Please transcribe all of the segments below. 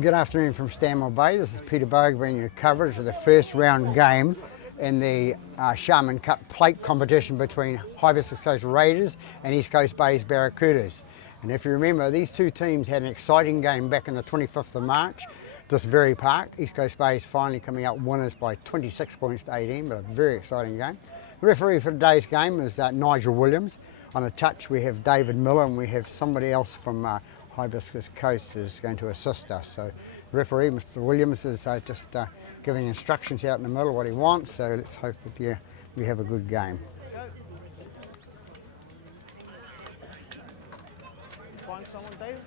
Good afternoon from Stanmore Bay. This is Peter Bogue bringing you coverage of the first round game in the Sharman Cup plate competition between Hibiscus Coast Raiders and East Coast Bay's Barracudas. And if you remember, these two teams had an exciting game back on the 25th of March at this very park. East Coast Bay is finally coming out winners by 26 points to 18, but a very exciting game. The referee for today's game is Nigel Williams. On a touch we have David Miller, and we have somebody else from Hibiscus Coast is going to assist us. So the referee, Mr. Williams, is just giving instructions out in the middle what he wants, so let's hope that we have a good game. Find someone, David?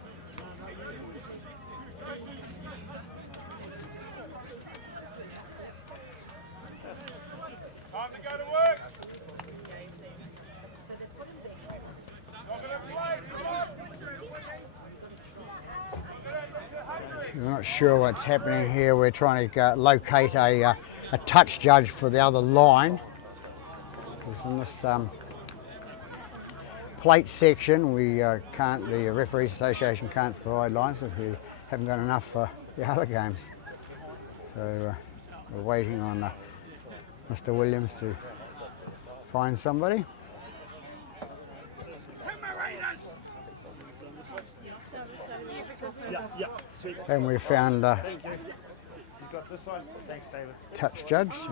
Time to go to work. We're not sure what's happening here. We're trying to locate a touch judge for the other line. Because in this plate section, we can't. The Referees Association can't provide lines if we haven't got enough for the other games. So we're waiting on Mr. Williams to find somebody. Yeah, sweet. And we found Thank you. You got this one? Thanks, David. touch judge. Stay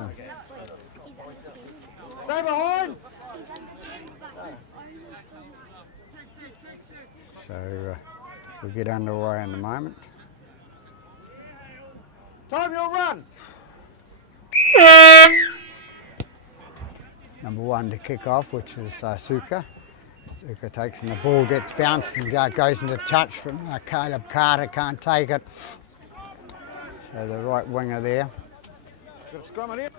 behind! So we'll get underway in a moment. Time you'll run! Number one to kick off, which is Suka. Suka takes and the ball gets bounced and goes into touch from Caleb Carter, can't take it. So the right winger there. Got a scrum in here.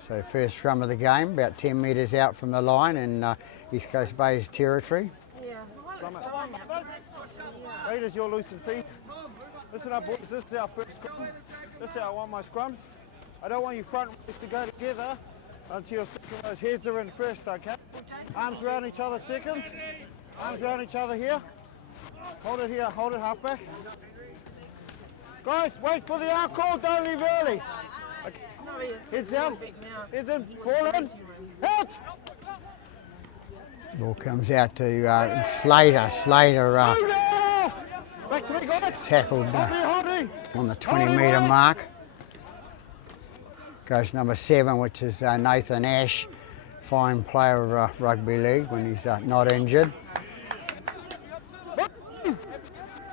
So first scrum of the game, about 10 metres out from the line in East Coast Bay's territory. Scrum it. Raiders, you're loose and feet. Listen up, boys. This is our first scrum. This is how I want my scrums. I don't want you front rows to go together until your second rows heads are in first, okay? Arms around each other seconds. Arms around each other here. Hold it here, hold it halfback. Guys, wait for the out call, don't leave early. Okay. Heads down, heads in, ball in, out! Ball comes out to Slater. Slater Back to me, guys. tackled on the 20-metre mark. Goes number 7, which is Nathan Ash, fine player of rugby league when he's not injured.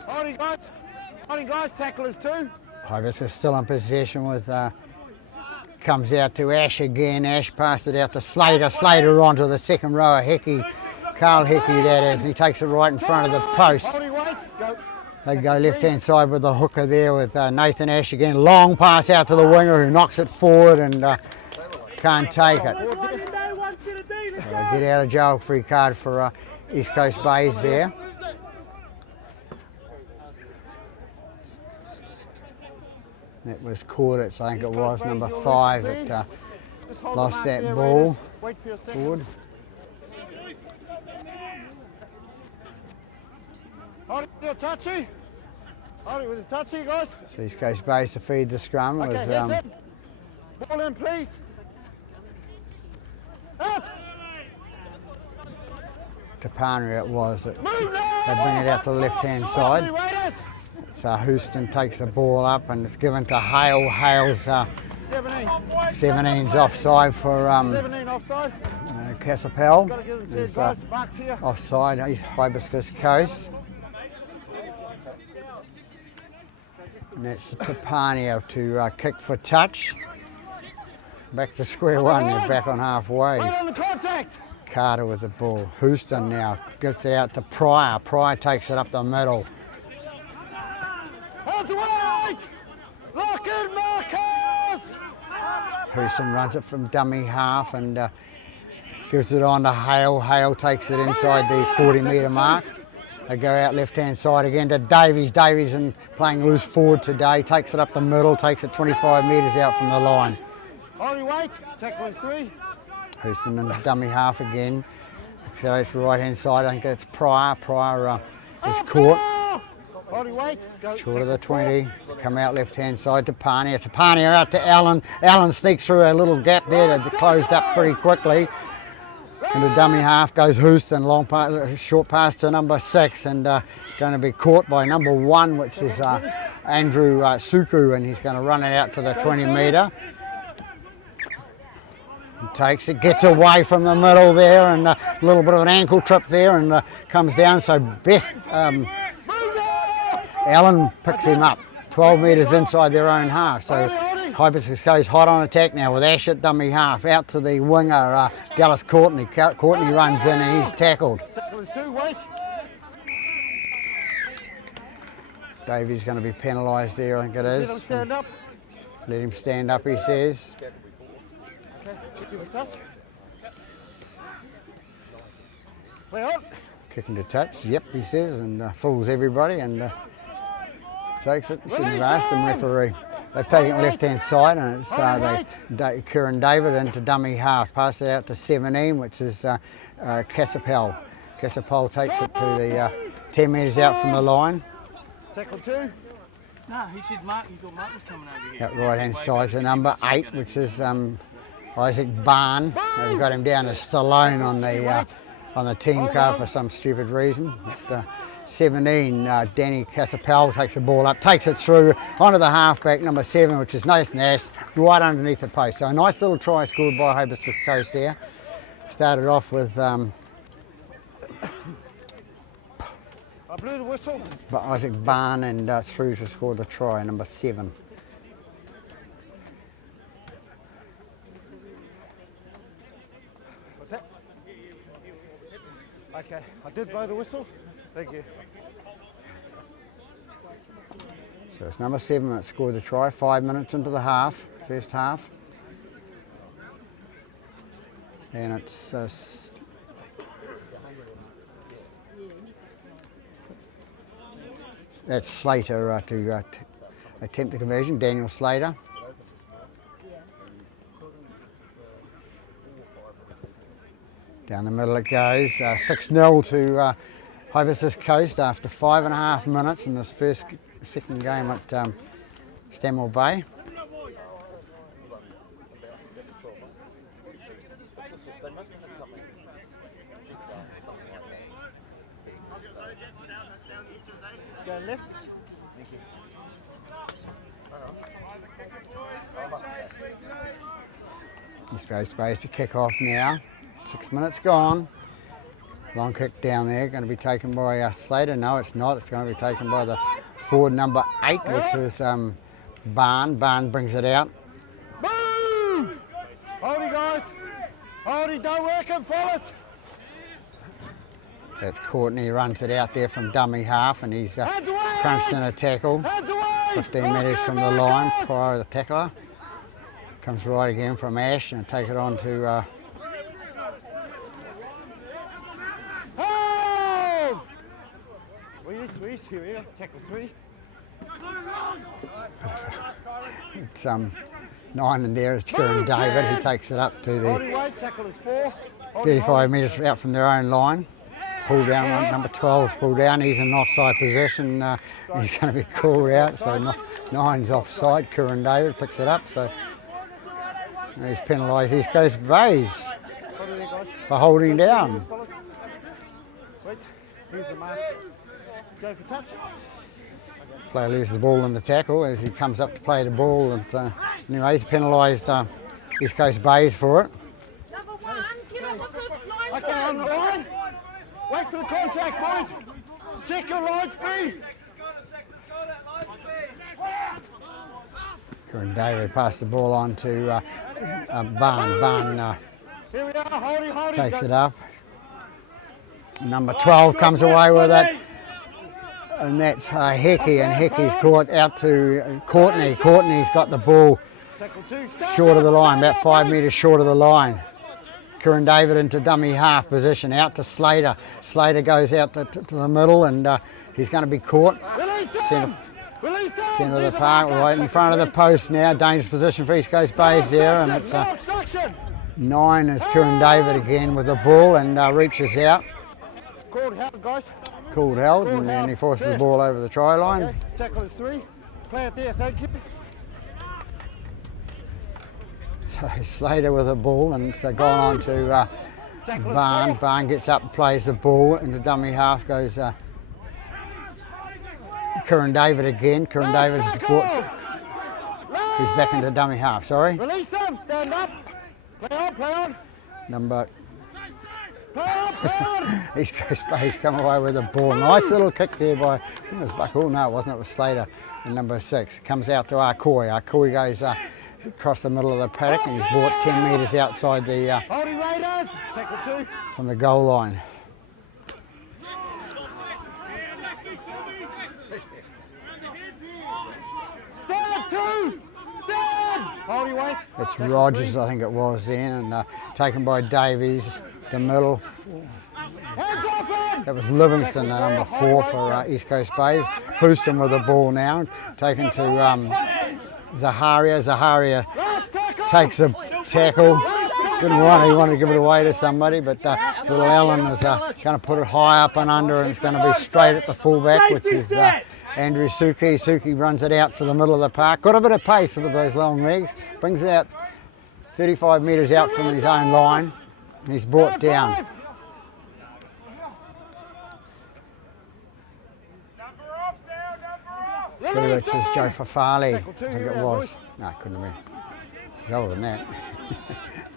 Holding guys, tacklers too. Hibiscus still in possession with, comes out to Ash again. Ash passed it out to Slater. Slater onto the second rower, Hickey, Carl Hickey that is, and he takes it right in front of the post. Holding weight, go. They go left-hand side with the hooker there with Nathan Ash again. Long pass out to the winger who knocks it forward and can't take it. So get out of jail free card for East Coast Bays there. That was Corditz, I think it was, number 5 that lost that ball forward. Hold it with a touchy. Hold it with a touchy, guys. So East Coast Bays to feed the scrum with heads in. Ball in, please. Out. Tapani it was that Move now. they bring it out to the left-hand side. Raiders. So Houston takes the ball up and it's given to Hale. Hale's 17's offside for 17 offside. Casapel. Gotta give it to Is guys. Bucks here. offside, East Hibiscus Coast. And that's Tapani to kick for touch. Back to square one, they're back on halfway. Right on the contact. Carter with the ball. Houston now gives it out to Pryor. Pryor takes it up the middle. Hold the weight. Lock in markers. Houston runs it from dummy half and gives it on to Hale. Hale takes it inside the 40-metre mark. They go out left-hand side again to Davies. Davies and playing loose forward today. Takes it up the middle, takes it 25 metres out from the line. Holding weight. Tackle is 3. Houston in the dummy half again. Accelerates to the right-hand side. I think that's Pryor. Pryor is caught. Body weight. Go. Short of the 20. Come out left-hand side to Parnia. To Parnia out to Allen. Allen sneaks through a little gap there that closed up pretty quickly. Into dummy half goes Houston, short pass to number 6, and going to be caught by number 1, which is Andrew Suku, and he's going to run it out to the 20 metre. He takes it, gets away from the middle there, and a little bit of an ankle trip there, and comes down. So best Allen picks him up, 12 metres inside their own half. So Hibiscus goes hot on attack now with Ash at dummy half, out to the winger, Dallas Courtney. Courtney runs in and he's tackled. Davey's going to be penalised there, I think it is. Let him stand up. Let him stand up, he says. Okay, give a touch. Play on. Kicking to touch, yep, he says, and fools everybody and takes it. Shouldn't have asked him, referee. They've taken it left-hand side, and it's Kieran David into dummy half. Pass it out to 17, which is Casapel. Casapel takes it to the 10 metres out from the line. Tackle 2. No, he said Mark. You thought Mark was coming over here. Out right-hand side to number 8, which is Isaac Barn. They've got him down to Stallone on the team card for some stupid reason. But, 17, Danny Casapel takes the ball up, takes it through onto the halfback, number 7, which is Nathan Ash, right underneath the post. So a nice little try scored by Hibiscus Coast there. Started off with I blew the whistle. Isaac Barn and through to score the try, number 7. What's that? Okay, I did blow the whistle. Thank you. So it's number 7 that scored the try, 5 minutes into the half, first half. And it's that's Slater to attempt the conversion, Daniel Slater. Down the middle it goes, 6-0 to Hibiscus Coast after 5.5 minutes in this second game at Stanmore Bay. Going left. This goes space to kick off now. 6 minutes gone. Long kick down there, going to be taken by Slater. No, it's not. It's going to be taken by the forward number 8, which is Barn. Barn brings it out. Move! Hold it, guys. Hold it, don't work him, fellas. That's Courtney, runs it out there from dummy half, and he's crunched in a tackle. 15 metres from the line prior to the tackler. Comes right again from Ash and take it on to Here we go. Tackle 3. It's 9 in there. It's Kieran David who takes it up to the 35 metres out from their own line. Pull down, number 12's pulled down. He's in offside position. He's going to be called out. So 9's offside. Kieran David picks it up. So he's penalised East Coast Bays for holding down. Wait, here's the mark. Go for touch. Player loses the ball in the tackle as he comes up to play the ball, and anyway, he's penalised East Coast Bays for it. Number 1, get up on the line. Okay, on the line. Wait for the contact, boys. Check your line speed. Kieran David passed the ball on to Barn. Barn Here we are, hold it. takes it up. Number 12 comes away with it. And that's Hecky, and Hecky's caught out to Courtney. Courtney's got the ball short of the line, about 5 metres short of the line. Kieran David into dummy half position, out to Slater. Slater goes out to the middle, and he's going to be caught. Centre of the park, right in front of the post now. Dangerous position for East Coast Bays there, and it's 9 is Kieran David again with the ball and reaches out. Called held, guys. called held, and then he forces the ball over the try line. Okay. Tackle is 3. Play it there, thank you. So Slater with the ball, and it's gone on to Barn. Barn gets up and plays the ball into dummy half, goes Kieran David again. Kieran David's brought, he's back into dummy half, sorry. Release them, stand up. Play on, play on. Number, Play on, play on. East Coast Bay's come away with the ball. Nice little kick there by, I think it was Buckhall, no it wasn't, it was Slater. And number 6 comes out to Arkoi. Arkoi goes across the middle of the paddock, and he's brought 10 metres outside the Holding Raiders. Tackle 2. from the goal line. Stand 2. Stand. Holding weight. It's Tackle Rogers, 3. I think it was then, and taken by Davies, the middle. Hands off him. That was Livingston, the number 4 for East Coast Bays. Houston with the ball now, taken to Zaharia. Zaharia Last tackle. takes the tackle. Didn't want it, he wanted to give it away to somebody, but little Allen is going to put it high up and under, and it's going to be straight at the fullback, which is Andrew Suki. Suki runs it out for the middle of the park. Got a bit of pace with those long legs. Brings it out 35 metres out from his own line, and he's brought down. Which is Joe Fafali, I think it was. No, it couldn't have been. He's older than that.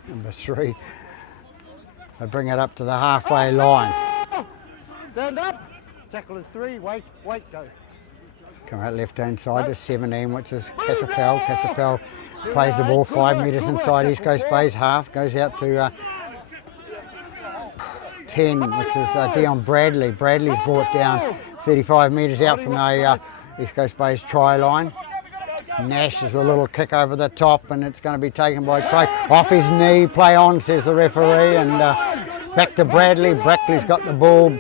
Number 3. They bring it up to the halfway line. Stand up. Tackle is 3. Wait, go. Come out left hand side to 17, which is Casapel. Casapel plays the ball 5 metres inside East Coast Bay's half. Goes out to 10, which is Dion Bradley. Bradley's brought down 35 metres out from the East Coast Bay's try line. Nash is a little kick over the top, and it's going to be taken by Craig. Off his knee, play on, says the referee, and back to Bradley. Bradley's got the ball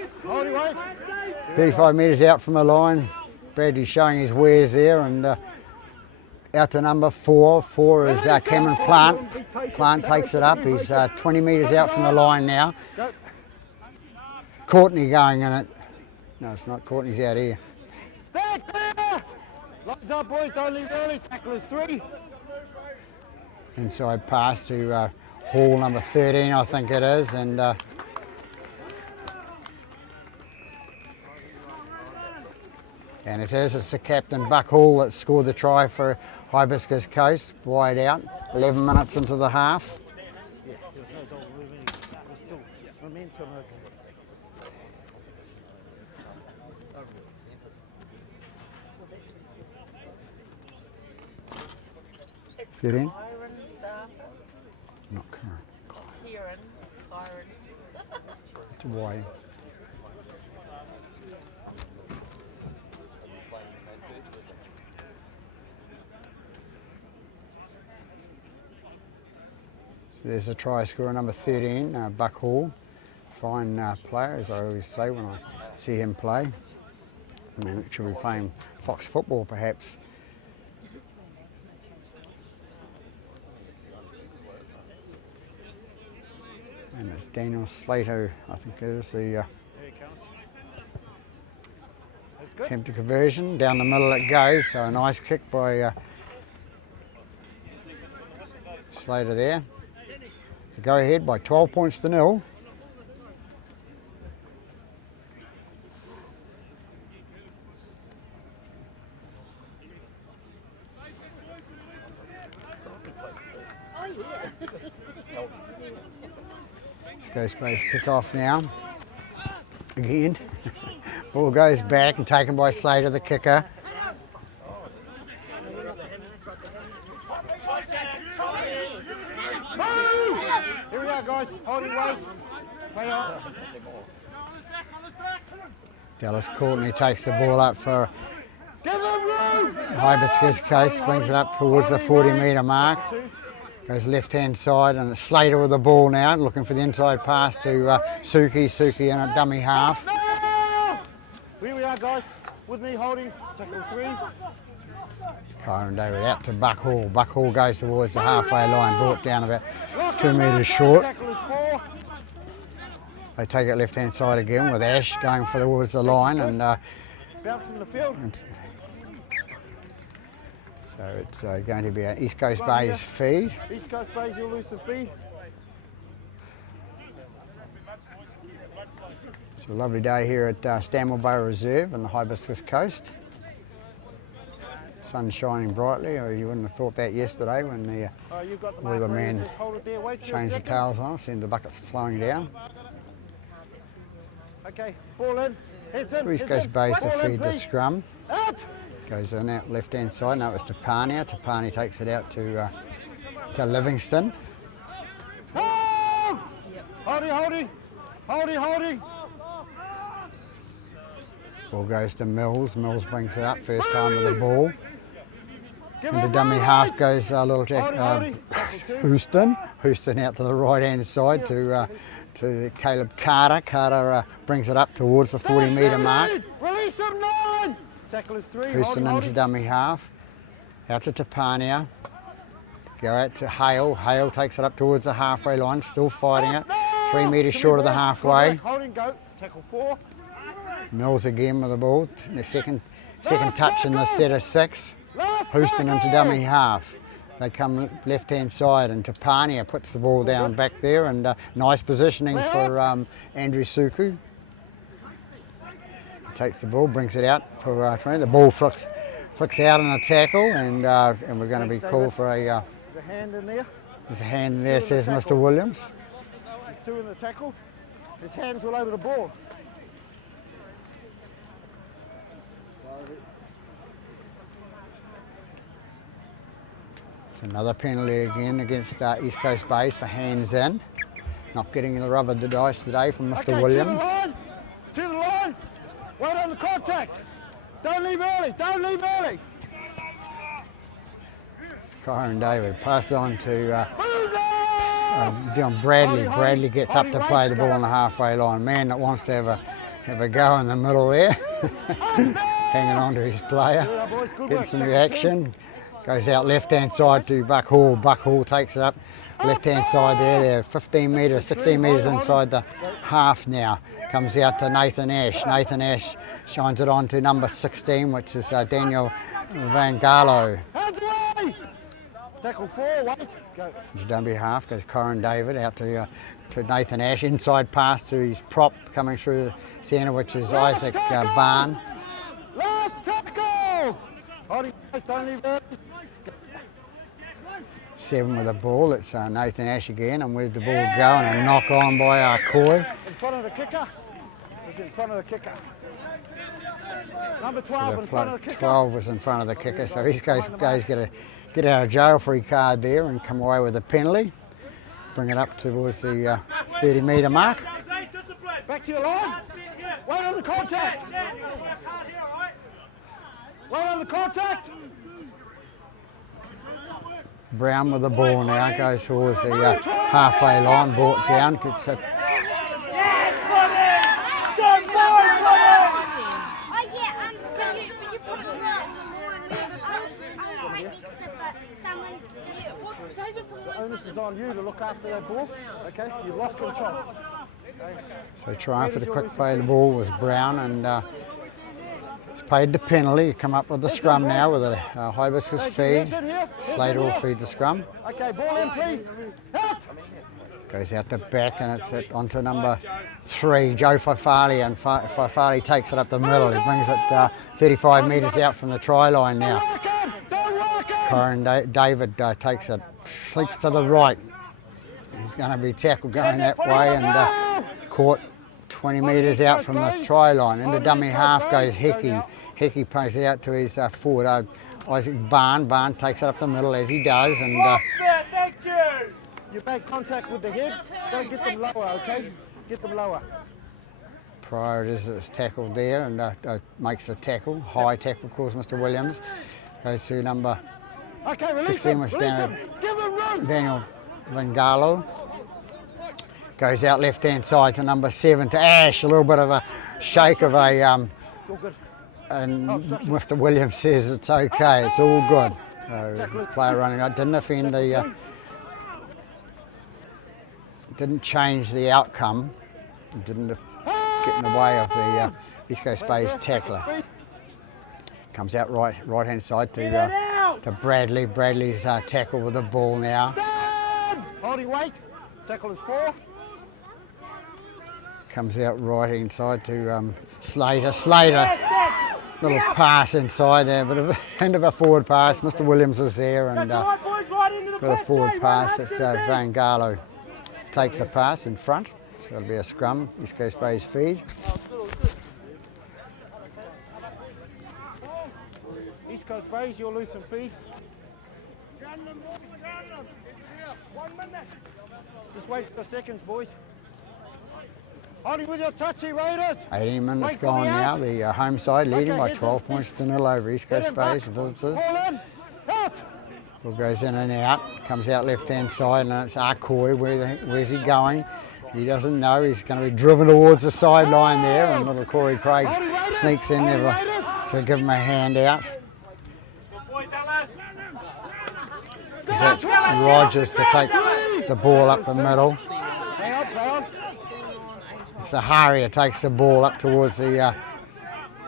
35 metres out from the line. Bradley's showing his wares there, and out to number 4. 4 is Cameron Plant. Plant takes it up. He's 20 metres out from the line now. Courtney going in it. No, it's not. Courtney's out here. Back there! Lines up, boys, don't leave early. Tackle is 3. Inside pass to Hall, number 13, I think it is, and it is. It's the captain, Buck Hall, that scored the try for Hibiscus Coast, wide out, 11 minutes into the half. Yeah, there was no goal moving. There's still momentum. 13? Byron, Not current. Kieran, Byron. To Y. So there's a try scorer, number 13, Buck Hall. Fine player, as I always say when I see him play. I mean, should be playing Fox football perhaps. And it's Daniel Slater, I think it is, the attempted conversion. Down the middle it goes, so a nice kick by Slater there. So go ahead by 12 points to 0. Goes Space kick off now. Again. Ball goes back and taken by Slater, the kicker. Here we are, guys. Holding weight. Play on. Dallas Courtney takes the ball up for Give him room. Hibiscus Coast, brings it up towards the 40-metre mark. Goes left-hand side, and it's Slater with the ball now, looking for the inside pass to Suki. Suki in a dummy half. Here we are, guys. With me holding. Tackle 3. Kyron David out to Buck Hall. Buck Hall goes towards the halfway line, brought down about 2 metres short. Tackle is 4. They take it left-hand side again with Ash going towards the line, and Bouncing the field. so it's going to be an East Coast Bays feed. East Coast Bays, you'll lose the feed. It's a lovely day here at Stanwell Bay Reserve on the Hibiscus Coast. Sun shining brightly. Oh, you wouldn't have thought that yesterday when the You've got the weatherman Just hold it there. Wait for a changed the second. tails on us and the buckets flowing down. Okay, ball in. Heads in. East heads Coast in. Bays to Ball in, feed the please. scrum. Out! Goes on out left-hand side. Now it's to Parnia. Tapani takes it out to Livingston. Hold! Holding. Ball goes to Mills. Mills brings it up first time with the ball. Give Into him dummy one, half right. goes little Jack Holding. Tackle two. Houston. Houston out to the right-hand side to Caleb Carter. Carter brings it up towards the 40-metre mark. Release him, 9! Tackle is 3. Houston into Holding. dummy half. Out to Tapania. Go out to Hale. Hale takes it up towards the halfway line, still fighting it. 3 metres short of the halfway. Holding, go. Tackle 4. Mills again with the ball. The second touch in the set of 6. Last Houston into tackle. dummy half. They come left-hand side and Tapania puts the ball down back there, and nice positioning for Andrew Suku. He takes the ball, brings it out to 20. The ball flicks out in a tackle, and we're going to be called for a... There's a hand in there. there's a hand in there, Two in the says Mr. tackle. Williams. There's 2 in the tackle. His hands all over the ball. It's another penalty again against East Coast Bays for hands in. Not getting the rub of the dice today from Mr. Okay, Williams. To the line. Wait on the contact. Don't leave early. Kyron David passes on to Move on! Bradley. Holdy, Bradley gets up to Holdy, play the waits ball to on the go. halfway line. Man that wants to have a go in the middle there. Hanging on to his player. Good, boys, good work. Gets some Tackle reaction. Goes out left-hand side to Buck Hall. Buck Hall takes it up left-hand side there. They're 15 metres, 16 metres inside the half now. Comes out to Nathan Ash. Nathan Ash shines it on to number 16, which is Daniel Van Garlo. Hands away! Tackle 4, wait. Go. It's done behalf, goes Corin David out to Nathan Ash. Inside pass to his prop coming through the centre, which is Isaac Barn. Last tackle! Holding, don't leave early. 7 with the ball, it's Nathan Ash again, and where's the ball going? A knock on by Coy. In front of the kicker. It's in front of the kicker. Number 12 So in front of the kicker. 12 was in front of the kicker, so these guys get out of jail free card there and come away with a penalty. Bring it up towards the 30-metre mark. Back to your line. Wait on the contact. Wait on the contact. Brown with the ball now, goes towards the halfway line, brought down, gets it. Oh yeah, can you put it I mixed it, but someone just David from The onus is on you to look after that ball. Okay, you've lost control. So trying for the quick play of the ball was Brown, and he's paid the penalty. Come up with the scrum now with a hibiscus feed. Slater will feed the scrum. Okay, ball in, please. Out. Goes out the back, and it's onto number 3, Joe Fifali, and Fifali takes it up the middle. He brings it 35 metres out from the try line now. Don't work it. Corin David takes it, slinks to the right. He's going to be tackled going that way, and caught 20 metres out from the try line. Into dummy half goes Hickey. Hickey plays it out to his forward, Isaac Barn. Barn takes it up the middle as he does, and You make contact with the head. Don't get them lower, okay? Get them lower. Pryor is tackled there, and makes a tackle. High tackle, calls Mr. Williams. Goes to number Okay, release 16 him. was Release down him. Give him room. Daniel Vangalo. Goes out left-hand side to number 7 to Ash. A little bit of a shake of a... All good. and Mr. Williams says it's okay, it's all good. So player running out, didn't offend the... didn't change the outcome Didn't get in the way of the East Coast Bay's tackler. Comes out right hand side to Bradley. Bradley's tackle with the ball now. Holding weight. Tackle is 4. Comes out right hand side to Slater. Slater, little pass inside there, but a end of a forward pass. Mr. Williams is there and got a forward pass. It's Van Garlo takes the pass in front. So it'll be a scrum. East Coast Bay's feed. East Coast Bays, you'll lose some feed. Just wait for seconds, boys. Holding with your touchy, Raiders. 18 minutes gone now. The home side leading by 12 points to 0 over East Coast Bay's visitors. Ball goes in and out. Comes out left hand side and it's Arcoy. Where's he going? He doesn't know. He's going to be driven towards the sideline there and little Corey Craig sneaks in there to give him a hand out. That's Rogers to take the ball up the middle. Saharia takes the ball up towards the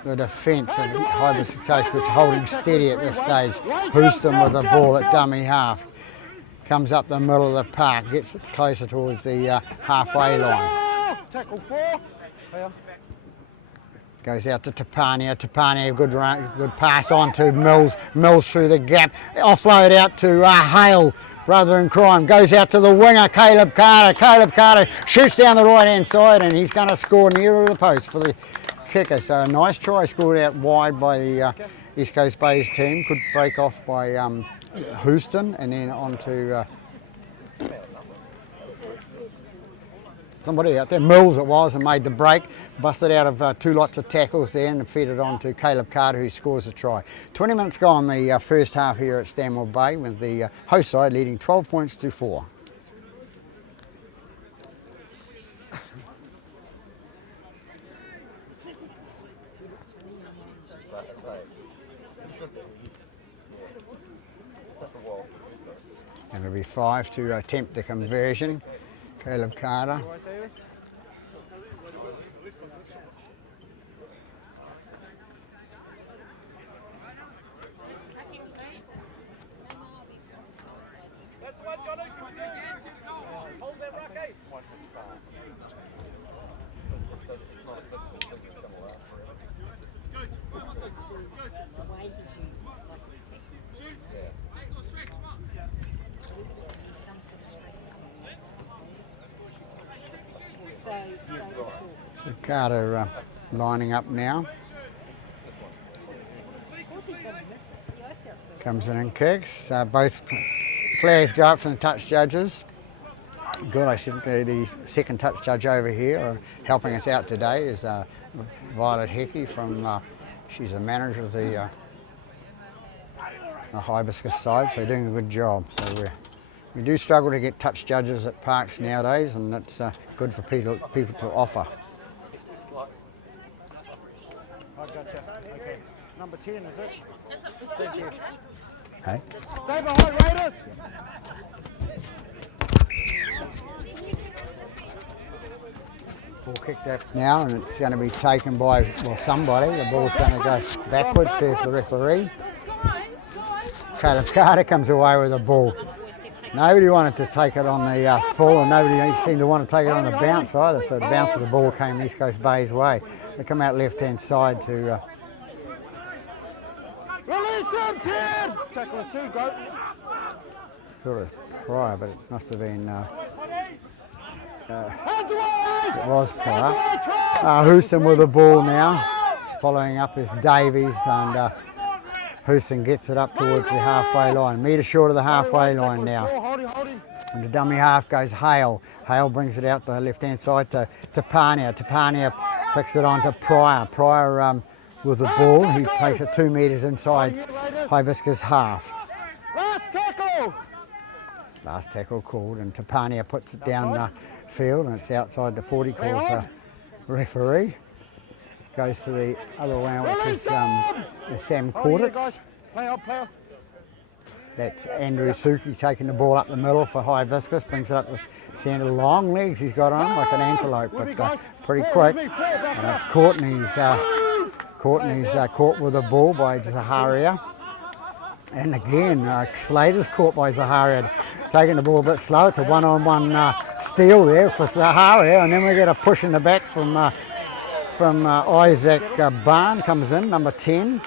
defence of Hibiscus Coast, which is holding steady at this stage. Houston with the ball at dummy half. Comes up the middle of the park, gets it closer towards the halfway line. Tackle 4. Goes out to Tapania. Tapania, good pass on to Mills. Mills through the gap. Offload out to Hale, brother in crime. Goes out to the winger, Caleb Carter. Caleb Carter shoots down the right-hand side and he's going to score nearer the post for the kicker. So a nice try scored out wide by the East Coast Bay's team. Could break off by Houston and then on to somebody out there, Mills it was, and made the break, busted out of 2 lots of tackles there and fed it on to Caleb Carter who scores a try. 20 minutes gone the first half here at Stanmore Bay with the host side leading 12 points to 4. And it'll be 5 to attempt the conversion. Caleb Carter. So Carter lining up now. Comes in and kicks. Both flags go up from the touch judges. Good, I think the second touch judge over here helping us out today is Violet Hickey from, she's the manager of the Hibiscus side, so doing a good job. So we do struggle to get touch judges at parks nowadays, and that's good for people to offer. I gotcha. Okay. Number 10, is it? Thank you. Hey? Stay behind, Raiders! Ball kicked up now, and it's going to be taken by, well, somebody. The ball's going to go backwards, says the referee. Caleb Carter comes away with the ball. Nobody wanted to take it on the full, and nobody seemed to want to take it on the bounce either, so the bounce of the ball came East Coast Bay's way. They come out left-hand side to... Release them, kid! Tackle is 2, go. Thought it was prior, but it must have been... Hands away! It was prior. Houston with the ball now. Following up is Davies, and Houston gets it up towards the halfway line. Metre short of the halfway line now. And the dummy half goes Hale. Hale brings it out the left-hand side to Tapania. Tapania picks it on to Pryor. Pryor with the ball. He takes it 2 metres inside Hibiscus half. Last tackle! Last tackle called, and Tapania puts it down field, and it's outside the 40, calls the referee. Goes to the other round, which is Sam Cordex. Play on, play on. That's Andrew Suki taking the ball up the middle for Hibiscus, brings it up the centre. Long legs he's got on him like an antelope, but pretty quick. And it's Courtney's caught with the ball by Zaharia. And again, Slater's caught by Zaharia, taking the ball a bit slow. It's a one-on-one steal there for Zaharia, and then we get a push in the back from Isaac Barn comes in, number 10.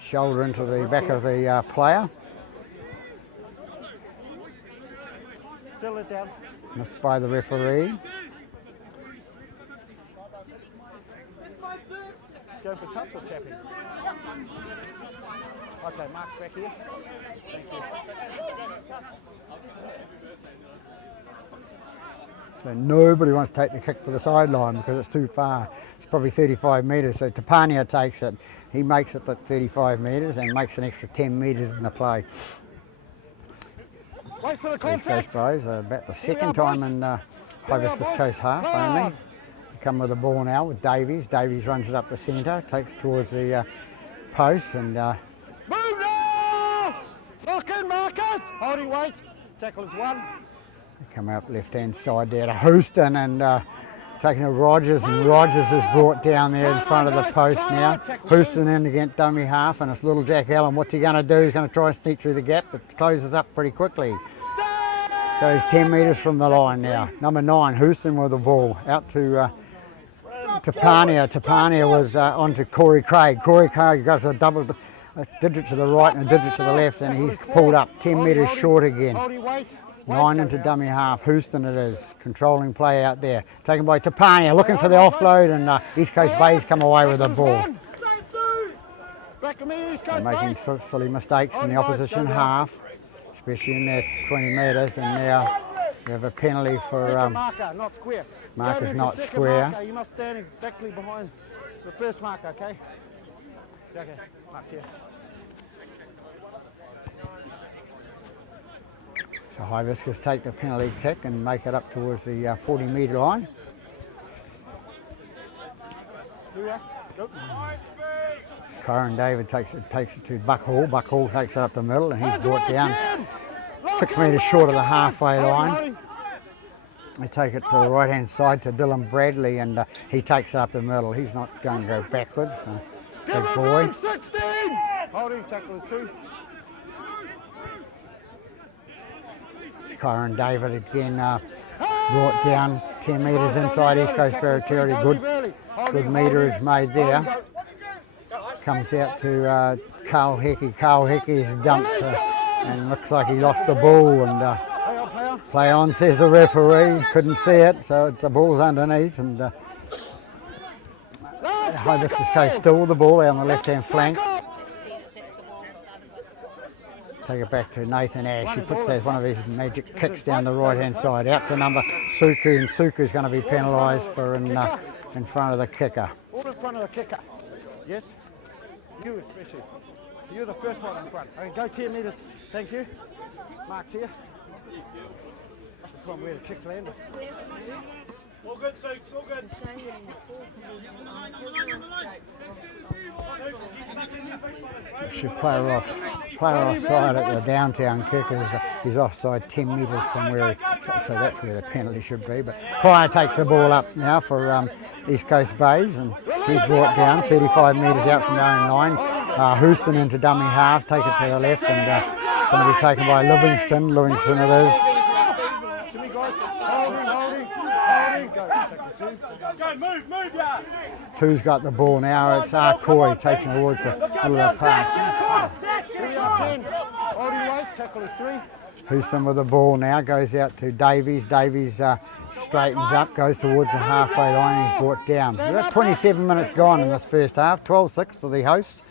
Shoulder into the back of the player. Settle it down. Missed by the referee. Go for touch or tapping? Okay, Mark's back here. So nobody wants to take the kick for the sideline because it's too far. It's probably 35 metres, so Tapania takes it. He makes it at 35 metres and makes an extra 10 metres in the play. Wait for the So East Coast Bros about the second time in Hibiscus Coast half only. They come with the ball now with Davies. Davies runs it up the centre, takes it towards the post and move now! Lock in, Marcus! Holding weight. Tackle is one. come up left hand side there to Houston and taking to Rogers, and Rogers is brought down there in front of the post now. Houston in against dummy half, and it's little Jack Allen. What's he going to do? He's going to try and sneak through the gap, but closes up pretty quickly. So he's 10 metres from the line now. Number 9, Houston with the ball. Out to Tapania. Tapania with onto Corey Craig. Corey Craig does a digit to the right and a digit to the left, and he's pulled up 10 metres short again. 9 into dummy half. Houston it is. Controlling play out there. Taken by Tapania, looking for the offload, and East Coast Bay's come away with the ball. So making silly mistakes in the opposition half, especially in their 20 metres, and now we have a penalty for marker's not square. You must stand exactly behind the first marker, okay? Okay, mark's here. So Hibiscus take the penalty kick and make it up towards the 40-metre line. Kyron David takes it to Buck Hall. Buck Hall takes it up the middle, and he's brought down 6 metres short of the halfway line. They take it to the right-hand side to Dylan Bradley, and he takes it up the middle. He's not going to go backwards. Big boy. Holding tackle is 2. It's Kyron David again, brought down 10 metres inside East Coast Barra territory. Good meterage made there. Comes out to Carl Hickey. Carl Hickey's dumped and looks like he lost the ball, and play on, says the referee. Couldn't see it, so the ball's underneath, and Hibiscus Coast still with the ball out on the left-hand flank. Take it back to Nathan Ash. He puts one of his magic kicks down the right-hand side. Out to number Suku, and Suku's going to be penalised for in front of the kicker. All in front of the kicker. Yes? You especially. You're the first one in front. Okay, go 10 metres. Thank you. Mark's here. That's one where the kick's landed. All good, Sukes, all good. Should player offside at the downtown kickers. He's offside 10 metres from where so that's where the penalty should be. But Pryor takes the ball up now for East Coast Bays, and he's brought down 35 metres out from their own line. Houston into dummy half, take it to the left, and it's going to be taken by Livingston. Livingston it is. Move, yes. 2's got the ball now. It's Corey taking towards the middle of the park. Houston with the ball now, goes out to Davies. Davies straightens up, goes towards the halfway line, and he's brought down. We've got 27 minutes gone in this first half, 12-6 for the hosts.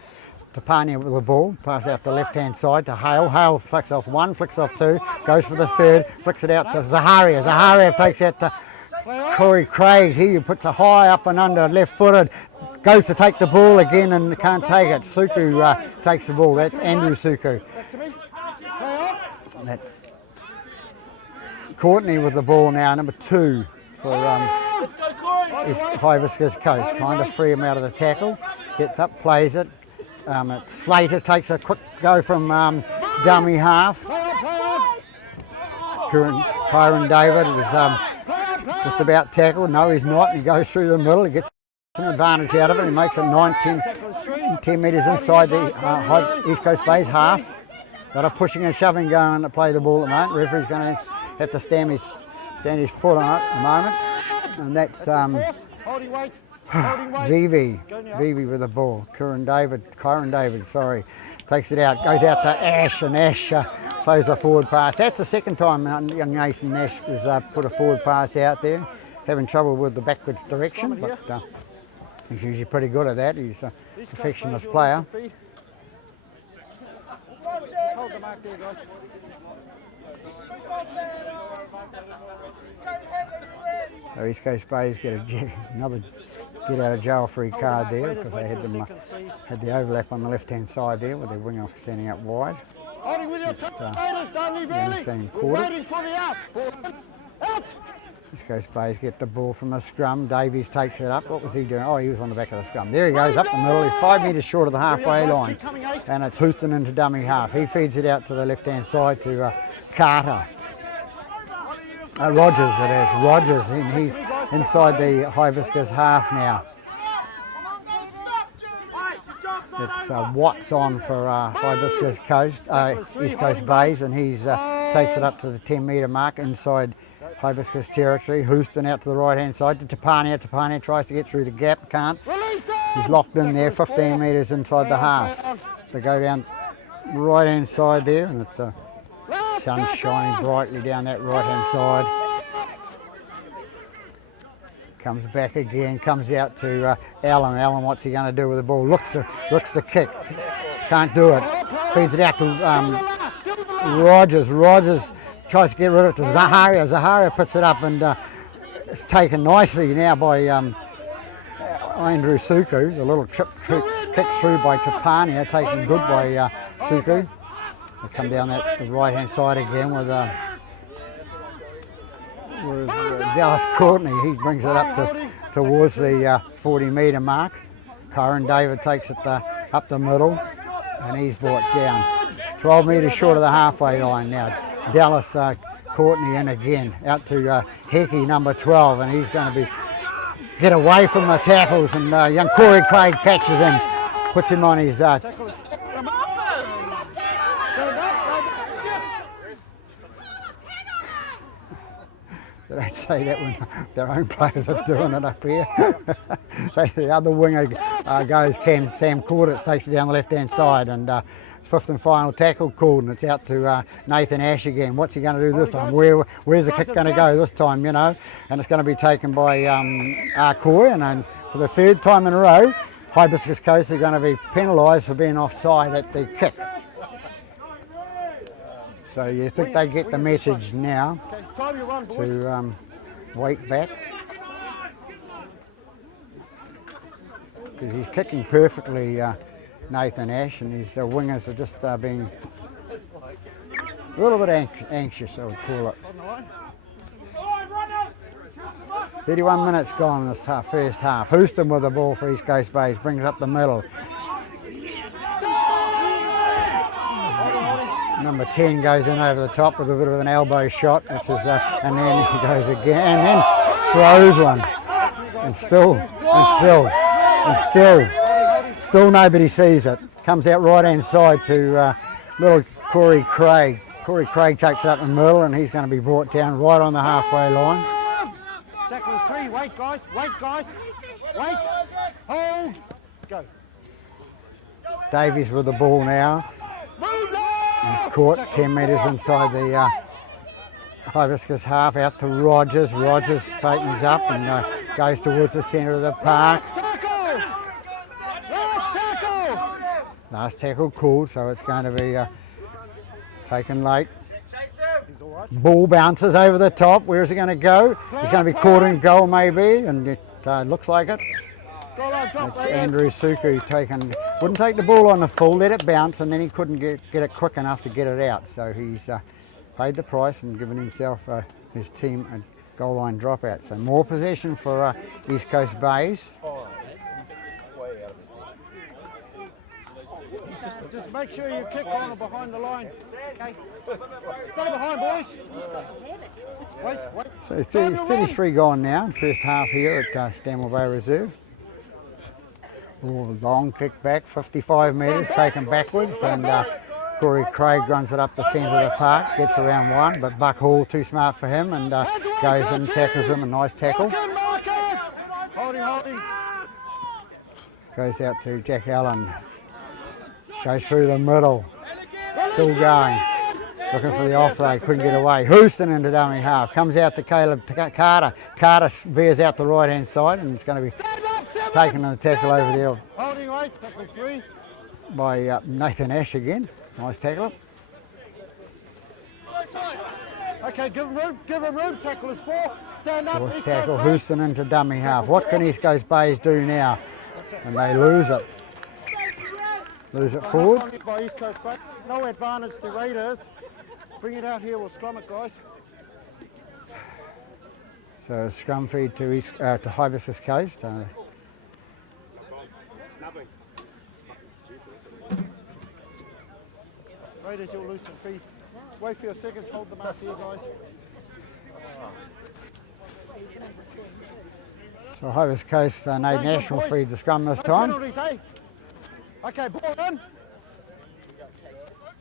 Tapania with the ball, pass out the left-hand side to Hale. Hale flicks off 1, flicks off 2, goes for the 3rd, flicks it out to Zaharia. Zaharia takes out to Corey Craig. He puts a high up and under, left-footed, goes to take the ball again and can't take it. Suku takes the ball. That's Andrew Suku. That's Courtney with the ball now, number 2 for Hibiscus Coast. Kind of free him out of the tackle. Gets up, plays it. Slater takes a quick go from dummy half. Kyron David is just about tackled. No, he's not. He goes through the middle. He gets some advantage out of it. He makes it 10 metres inside the East Coast Bay's half. Got a pushing and shoving going to play the ball at the moment. Referee's going to have to stand his foot on it at the moment. And that's Vivi with the ball. Kyron David, sorry, takes it out, goes out to Ash, and Ash throws a forward pass. That's the second time young Nathan Ash has put a forward pass out there. Having trouble with the backwards direction, but he's usually pretty good at that. He's a perfectionist player. Hold the mark there, guys. So East Coast Bays get another get out of jail free card there because they had the overlap on the left hand side there with their winger standing up wide. Young Sam Cordits. East Coast Bays get the ball from a scrum. Davies takes it up. What was he doing? Oh, he was on the back of the scrum. There he goes, up the middle. He's 5 metres short of the halfway line. And it's Houston into dummy half. He feeds it out to the left-hand side to Carter. Rogers it is. Rogers, and he's inside the Hibiscus half now. It's Watts on for Hibiscus Coast, East Coast Bays, and he's takes it up to the 10-metre mark inside Hibiscus territory. Houston out to the right-hand side to Tapania. Tapania tries to get through the gap, can't. He's locked in there, 15 metres inside the half. They go down right-hand side there, and it's sun shining brightly down that right-hand side. Comes back again, comes out to Allen. Allen, what's he going to do with the ball? Looks to kick, can't do it. Feeds it out to Rogers. Rogers tries to get rid of it to Zaharia. Zaharia puts it up, and it's taken nicely now by Andrew Suku. The little trip kick through by Tapania, taken good by Suku. They come down the right-hand side again with Dallas Courtney. He brings it up towards the 40-metre mark. Kyron David takes it up the middle, and he's brought down. 12 metres short of the halfway line now. Dallas Courtney in again, out to Hecky, number 12, and he's going to get away from the tackles, and young Corey Craig catches him, puts him on his They don't say that when their own players are doing it up here. The other winger goes, Sam Cordits takes it down the left-hand side, and fifth and final tackle called, and it's out to Nathan Ash again. What's he going to do this time? Where's the kick going to go this time, you know? And it's going to be taken by Arcoy, and then for the third time in a row, Hibiscus Coast are going to be penalised for being offside at the kick. So you think they get the message now to wait back, because he's kicking perfectly, Nathan Ash, and his wingers are just being a little bit anxious, I would call it. 31 minutes gone in this first half. Houston with the ball for East Coast Bays, brings up the middle. Number 10 goes in over the top with a bit of an elbow shot, which is, and then he goes again, and then throws one, and still nobody sees it. Comes out right-hand side to little Corey Craig. Corey Craig takes it up in the middle, and he's going to be brought down right on the halfway line. Tackle 3, wait guys, wait, hold, go. Davies with the ball now. He's caught 10 metres inside the Hibiscus half, out to Rogers. Rogers straightens up and goes towards the centre of the park. Last tackle called, so it's going to be taken late. Ball bounces over the top. Where is he going to go? He's going to be caught in goal maybe, and it looks like it. It's Andrew Suku wouldn't take the ball on the full, let it bounce, and then he couldn't get it quick enough to get it out. So he's paid the price and given himself, his team, a goal line dropout. So more possession for East Coast Bays. Just make sure you kick on or behind the line. Okay. Stay behind, boys. Wait. So 33 gone now in first half here at Stanmore Bay Reserve. Long kick back, 55 metres, taken backwards, and Corey Craig runs it up the centre of the park, gets around one, but Buck Hall too smart for him and goes in, tackles him, a nice tackle. Holding. Goes out to Jack Allen, goes through the middle, still going, looking for the offload, couldn't get away. Houston into dummy half, comes out to Caleb Carter. Carter veers out the right hand side and it's going to be taken on the tackle over there Holding right, tackle 3. by Nathan Ash again. Nice tackle. Okay, give him room, tackle is 4. Stand up. Nice tackle, Houston into dummy half. What can East Coast Bays do now? And they lose it. Lose it forward. By East Coast Bay. No advantage to Raiders. Bring it out here, we'll scrum it, guys. So a scrum feed to Hibiscus Coast. Raiders, you'll lose some feet. Just wait for your seconds, hold them up here, guys. So Hibiscus Coast need national feed to scrum this time. Penalties, eh? Okay, ball in.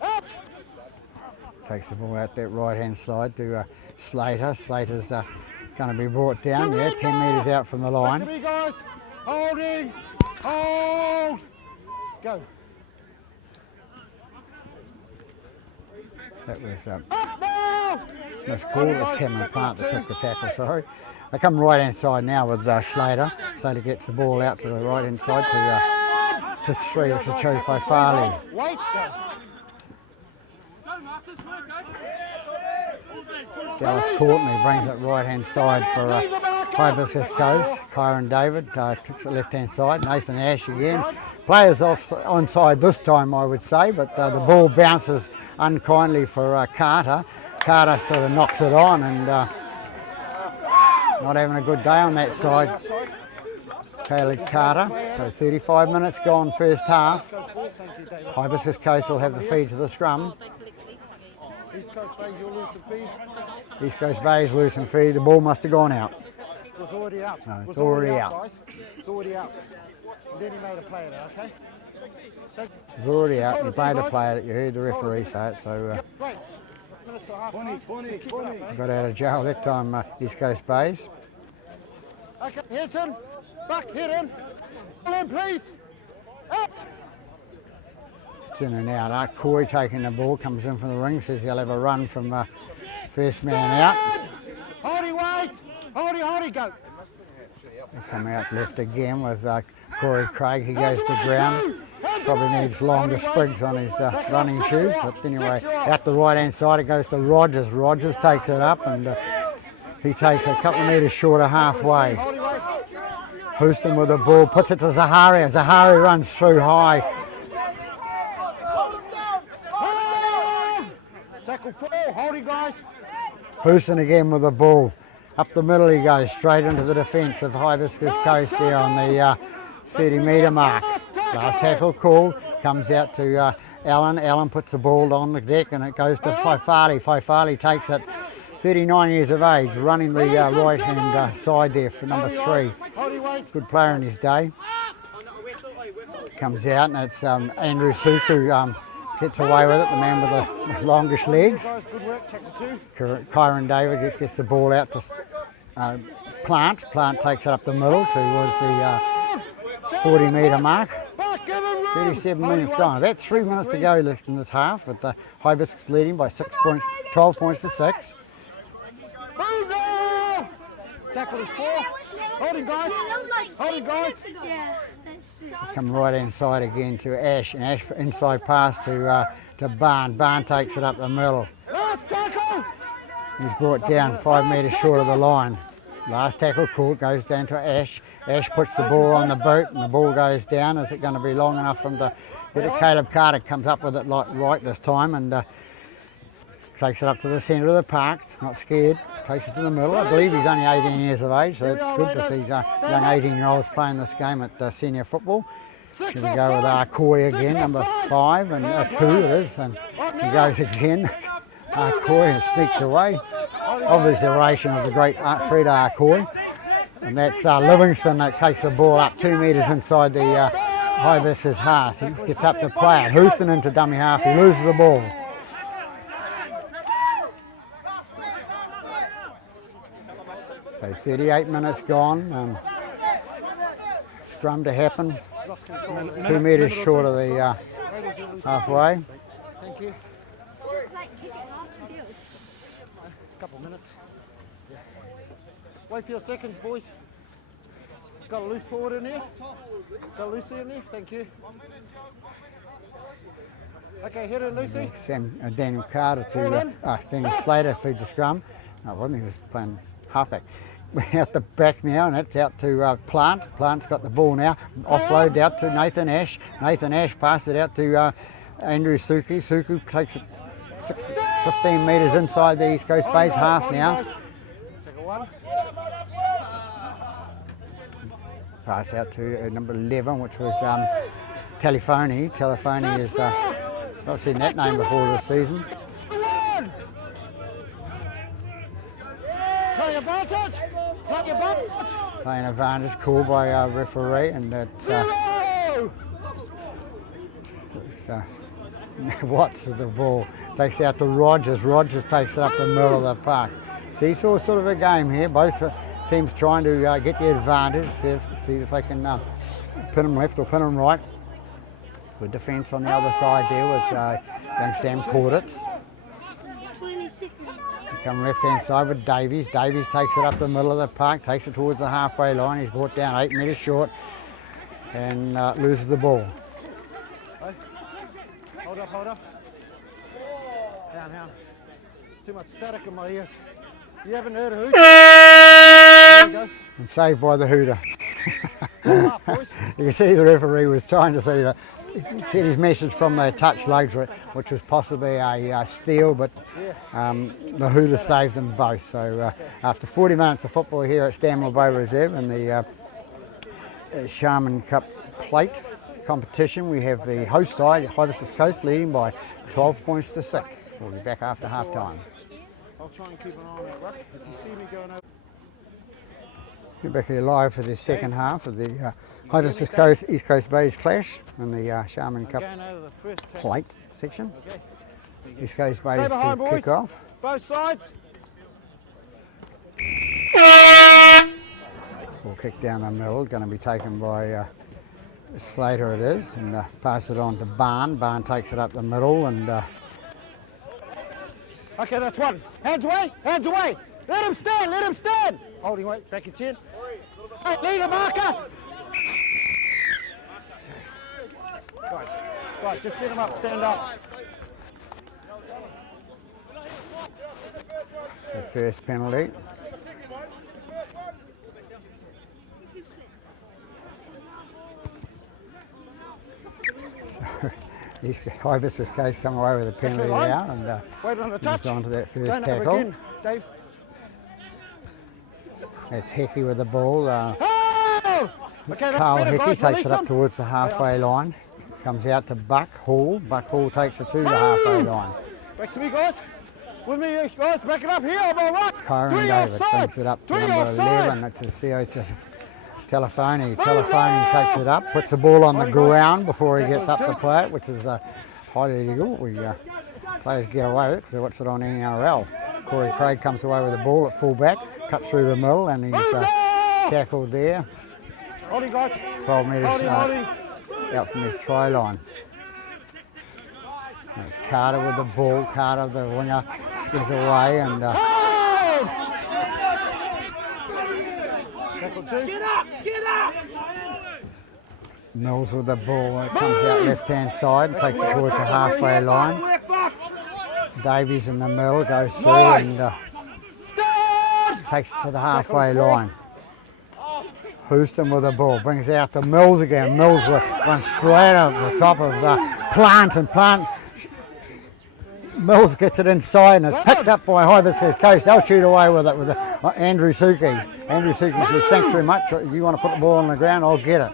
Out! Takes the ball out that right hand side to Slater. Slater's going to be brought down, 10 metres out from the line. Back to me, guys. Holding. Hold. Go. That was Up now! missed call. It was Cameron Plant that took the tackle, sorry. They come right hand side now with Slater. Slater gets the ball out to the right hand side to 3, which is Chofai Farley. Wait. Go. Dallas Courtney brings it right hand side for Hibiscus Coast. Kyron David takes it left hand side. Nathan Ash again. Players onside this time, I would say, but the ball bounces unkindly for Carter. Carter sort of knocks it on and not having a good day on that side. Caleb Carter. So 35 minutes gone first half. Hibiscus Coast will have the feed to the scrum. East Coast Bay, you'll lose some feed. East Coast Bay's lose some feed. The ball must have gone out. It was already out. No, it's already out. Guys. It's already out. And then he made a play of it, okay? It's already out. You made a play at it. You heard the referee say it. So Wait. Minutes to half time. Just keep it up, eh? got out of jail that time. East Coast Bays. Okay, hit him. Back, hit him. Pull in, please. Out. It's in and out. Corey taking the ball, comes in from the ring, says he'll have a run from first man out. Holdy, wait. Holdy, go. They come out left again with Corey Craig. He goes to ground. Probably needs longer sprigs on his running shoes. But anyway, out the right hand side it goes to Rogers. Rogers takes it up and he takes it a couple of metres short of halfway. Holdy, wait. Houston with the ball, puts it to Zahari. Zahari runs through high. Tackle 4. Holdy, guys. Houston again with the ball. Up the middle he goes, straight into the defence of Hibiscus Coast there on the 30 metre mark. Last tackle called, comes out to Allen. Allen puts the ball on the deck and it goes to Faifali. Faifali takes it, 39 years of age, running the right hand side there for number 3. Good player in his day. Comes out and it's Andrew Suku gets away with it, the man with the longest legs. Good work, tackle 2. Kyron David gets the ball out to Plant. Plant takes it up the middle towards the 40 metre mark. 37 minutes gone. About 3 minutes to go left in this half with the Hibiscus leading by 6 points, 12 points to 6. Move there! Tackle is 4. Holding, guys. Holding, guys. Yeah, that's true. Come right inside again to Ash, and Ash inside pass to Barn. Barn takes it up the middle. Last tackle! He's brought down 5 metres short of the line. Last tackle call goes down to Ash. Ash puts the ball on the boot and the ball goes down. Is it going to be long enough for him to get it? Caleb Carter comes up with it right this time and takes it up to the centre of the park. Not scared. Takes it to the middle. I believe he's only 18 years of age, so it's good to see young 18-year-olds playing this game at senior football. Six Here we go with Arcoy again, number 5 and 2 it is, and he goes again. Arcoy and sneaks away. Obviously a relation of the great Fred Arcoy. And that's Livingston that takes the ball up 2 metres inside the Hibiscus half. He gets up to play it. Houston into dummy half, he loses the ball. So 38 minutes gone. Scrum to happen. 2 metres short of the halfway. Thank you. It's like kicking half the field. Couple minutes. Yeah. Wait for your seconds, boys. Got a loose forward in there? Got Lucy in there? Thank you. Okay, hit it, Lucy. Daniel Carter to Daniel Slater through the scrum. No, it wasn't, he was playing halfback. We're out the back now, and it's out to Plant. Plant's got the ball now. Offload out to Nathan Ash. Nathan Ash passed it out to Andrew Suki. Suki takes it 15 metres inside the East Coast base half now. Pass out to number 11, which was Telefoni. Telefoni is, I've seen that name before this season. Play advantage! Play advantage! Playing advantage, called by our referee, and it's Watts with the ball. Takes it out to Rogers. Rogers takes it up the middle of the park. Seesaw sort of a game here. Both teams trying to get the advantage, see if they can pin them left or pin them right. Good defence on the other side there with young Sam Corditz. 20 seconds. Come left hand side with Davies. Davies takes it up the middle of the park, takes it towards the halfway line. He's brought down 8 metres short and loses the ball. Hold up, hold up. Down. It's too much static in my ears. You haven't heard a hoot? There you go. And saved by the hooter. Up, boys. You can see the referee was trying to see he said his message from the touch legs, which was possibly a steal, but the hooter saved them both. So after 40 minutes of football here at Stanmore Bay Reserve in the Sharman Cup plate competition, we have the host side, Hibiscus Coast, leading by 12 points to 6. We'll be back after half time. I'll try and keep an eye on that ruck. If you see me going over. We're back here live for the second half of the Hibiscus Coast East Coast Bays clash in the Sharman Cup Going over the first tackle. plate section. Okay. East Coast Bays Stay to behind, kick boys. off. Both sides. Ball kick down the middle, going to be taken by Slater it is, and pass it on to Barn. Barn takes it up the middle and Okay, that's one. Hands away, hands away. Let him stand, let him stand. Holding weight, back your chin. Hey, lead a marker. Guys, just let him up, stand up. so first penalty. So Hibiscus Coast come away with a penalty now and Wait on the touch. moves on to that first Don't over tackle. again, Dave. That's Hickey with the ball. Oh! Okay, that's Carl better, Hickey guys. takes Release it up them. towards the halfway line. Comes out to Buck Hall. Buck Hall takes it to the halfway line. Back to me, guys. With me, guys. Back it up here. I'm all right. Kyron Three David offside. brings it up to Three number offside. 11. It's a CO to Telefoni. Telefoni takes it up, puts the ball on the ground before he gets up to play it, which is highly illegal. Players get away with it because they watch it on NRL. Corey Craig comes away with the ball at full back, cuts through the middle, and he's tackled there. Hold him, guys. 12 metres Hold him. out from his try line. That's Carter with the ball. Carter, the winger, skids away and Tackle two. Mills with the ball. It comes out left-hand side, takes it towards the halfway line. Davies in the middle, goes through and takes it to the halfway line. Houston with the ball, brings it out to Mills again. Mills runs straight up the top of Plant, and Plant. Mills gets it inside and it's picked up by Hibiscus Coast. They'll shoot away with it with Andrew Suki. Andrew Suki says, thanks very much. You want to put the ball on the ground, I'll get it.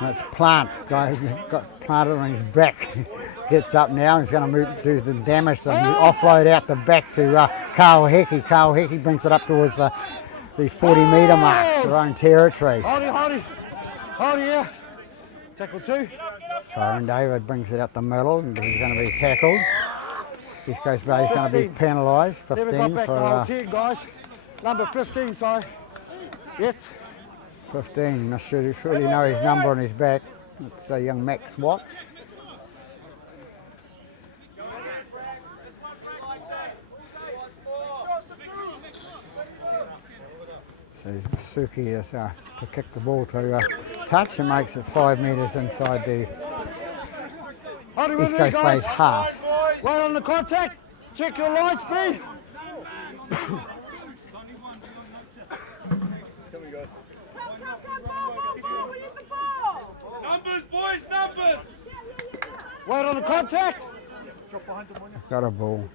And it's Plant, guy got planted on his back. Gets up now, he's going to do the damage, so he offload out the back to Carl Hickey. Carl Hickey brings it up towards the 40-metre mark, their own territory. Hold here. Tackle 2. Kyron David brings it up the middle, and he's going to be tackled. East Coast Bay is going to be penalised, 15 for... guys. Number 15, sorry. Yes. 15, you must surely know his number on his back. It's young Max Watts. So Suki is to kick the ball to touch and makes it 5 metres inside the East Coast Bay's half. Right on the contact. Check your line speed. Numbers, boys, numbers! Right on the contact. Got a ball.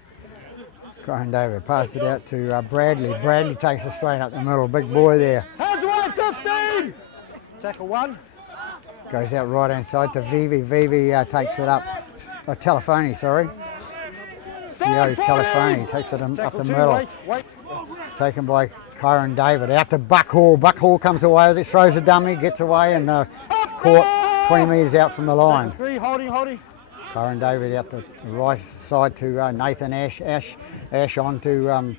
Kyron David passed it out to Bradley. Bradley takes it straight up the middle. Big boy there. Hands away, 15. Tackle 1. Goes out right hand side to Vivi. Vivi takes it up. Telefoni, sorry. CO Telefoni takes it up the middle. Wait. It's taken by Kyron David. Out to Buck Hall. Buck Hall comes away with it, throws a dummy, gets away, and it's caught 20 metres out from the line. 3, holding. Kyron David out the right side to Nathan Ash. Ash on to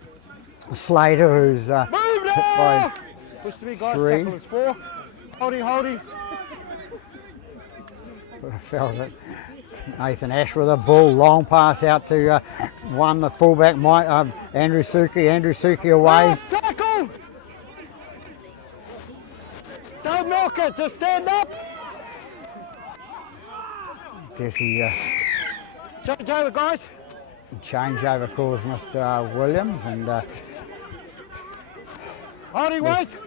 Slater, who's hit by Push to me, guys. 3. Tackle is 4. Holding. I felt it. Nathan Ash with a ball, long pass out to the fullback, Andrew Suki. Andrew Suki away. Last tackle. Don't knock it, just stand up. Desi Change over, guys. changeover calls Mr. Williams, and Holding, wait.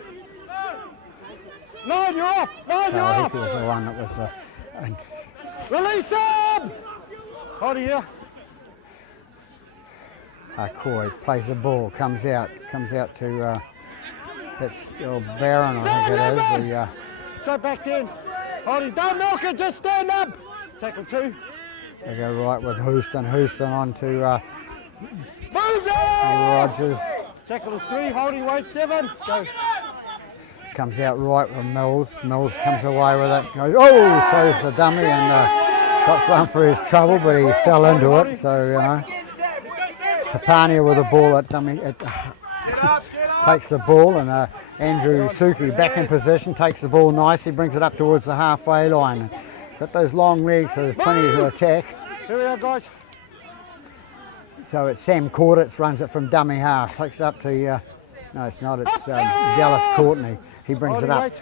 9, you're off. 9, you're Carl off. Hickey was the one that was Release them. Holding here. Coy plays the ball, comes out to it's still Barron, I think it is. So back 10. Holding, don't knock it, just stand up. Tackle 2. They go right with Houston on to Move there. Rogers. Tackle is 3, holding, wait, 7. Go. Comes out right with Mills. Mills comes away with it. Goes, oh, throws the dummy and got one for his trouble, but he fell into it. So, you know, Tapania with the ball at dummy. Takes the ball, and Andrew Suki back in position, takes the ball nicely, brings it up towards the halfway line. Got those long legs, so there's plenty to attack. Here we are, guys. So it's Sam Corditz runs it from dummy half, takes it up to, no it's not, it's Dallas Courtney. He brings it up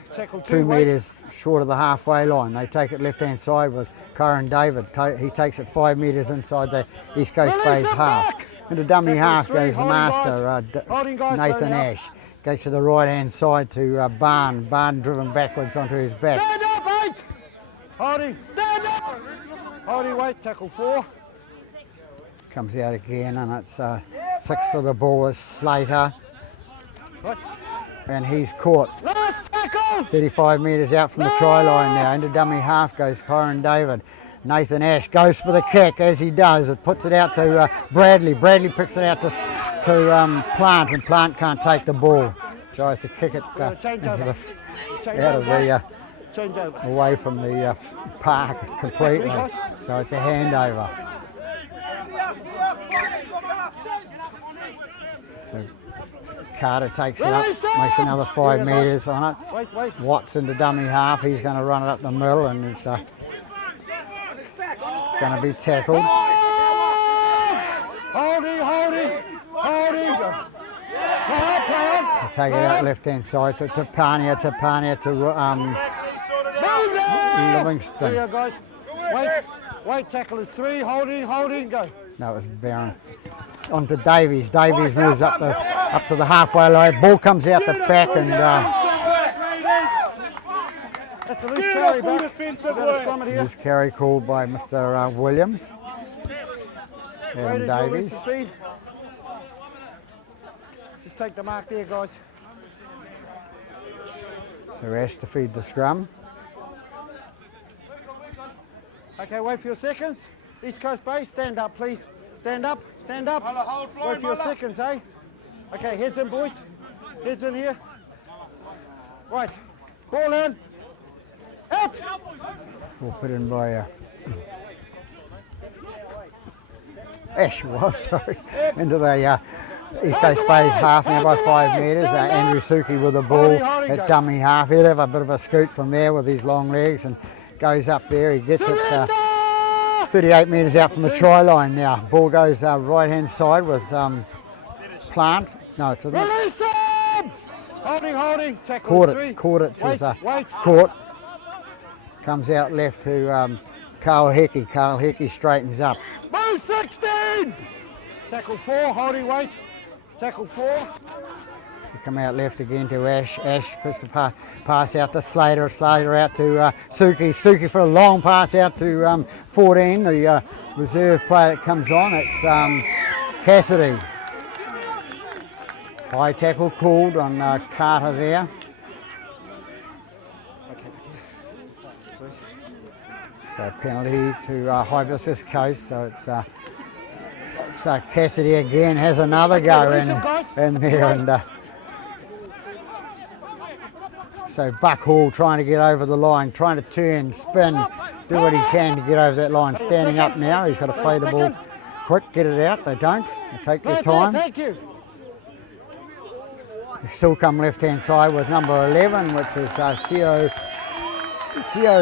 2 metres short of the halfway line. They take it left-hand side with Kyron David. He takes it 5 metres inside the East Coast Bay's half. Into dummy half goes the master, Nathan Ash. Goes to the right-hand side to Barn. Barn driven backwards onto his back. Stand up, 8. Holding, stand up. Holding, wait, tackle 4. Comes out again, and it's 6 for the ball is Slater. Right. And he's caught. Last tackle. 35 metres out from the try line now. Into dummy half goes Kyron David. Nathan Ash goes for the kick. As he does, it puts it out to Bradley. Bradley picks it out to Plant, and Plant can't take the ball. Tries to kick it away from the park completely. So it's a handover. So Carter takes it up, makes another 5 metres on it. Wait. Watts into dummy half. He's going to run it up the middle, and it's going to be tackled. Holding. They take it out left-hand side to Tapania to Livingston. Here, guys. Wait, tackle is 3, holding, go. No, it was Barron. On to Davies. Davies moves up to the halfway line. Ball comes out the back, and That's a loose carry, back. loose carry called by Mr. Williams. Adam Raiders, you'll lose Davies. the feed. Just take the mark there, guys. So Ash to feed the scrum. Okay, wait for your seconds. East Coast base, stand up, please. Stand up, stand up. Wait for your seconds, eh? Okay, heads in, boys. Heads in here. Right, ball in. Out! Ball put in by Ash was, sorry, into the East Coast Bay's half now by 5 metres. Andrew Suki with the ball at dummy half. He'll have a bit of a scoot from there with his long legs and goes up there. He gets it 38 metres out from the try line now. Ball goes right hand side with Plant. No, it's not. Release him! Holding. Tackle Corditz is caught. Comes out left to Carl Hickey. Carl Hickey straightens up. Move 16! Tackle 4, holding weight. Tackle 4. You come out left again to Ash. Ash puts the pass out to Slater. Slater out to Suki. Suki for a long pass out to 14, the reserve player that comes on. It's Cassidy. High tackle called on Carter there. So penalty to Hibiscus Coast. So it's Cassidy again has another go in there, and so Buck Hall trying to get over the line, trying to turn, spin, do what he can to get over that line. Standing up now, he's got to play the ball quick, get it out. They don't. They take their time. Thank you. They still come left-hand side with number 11, which was Cio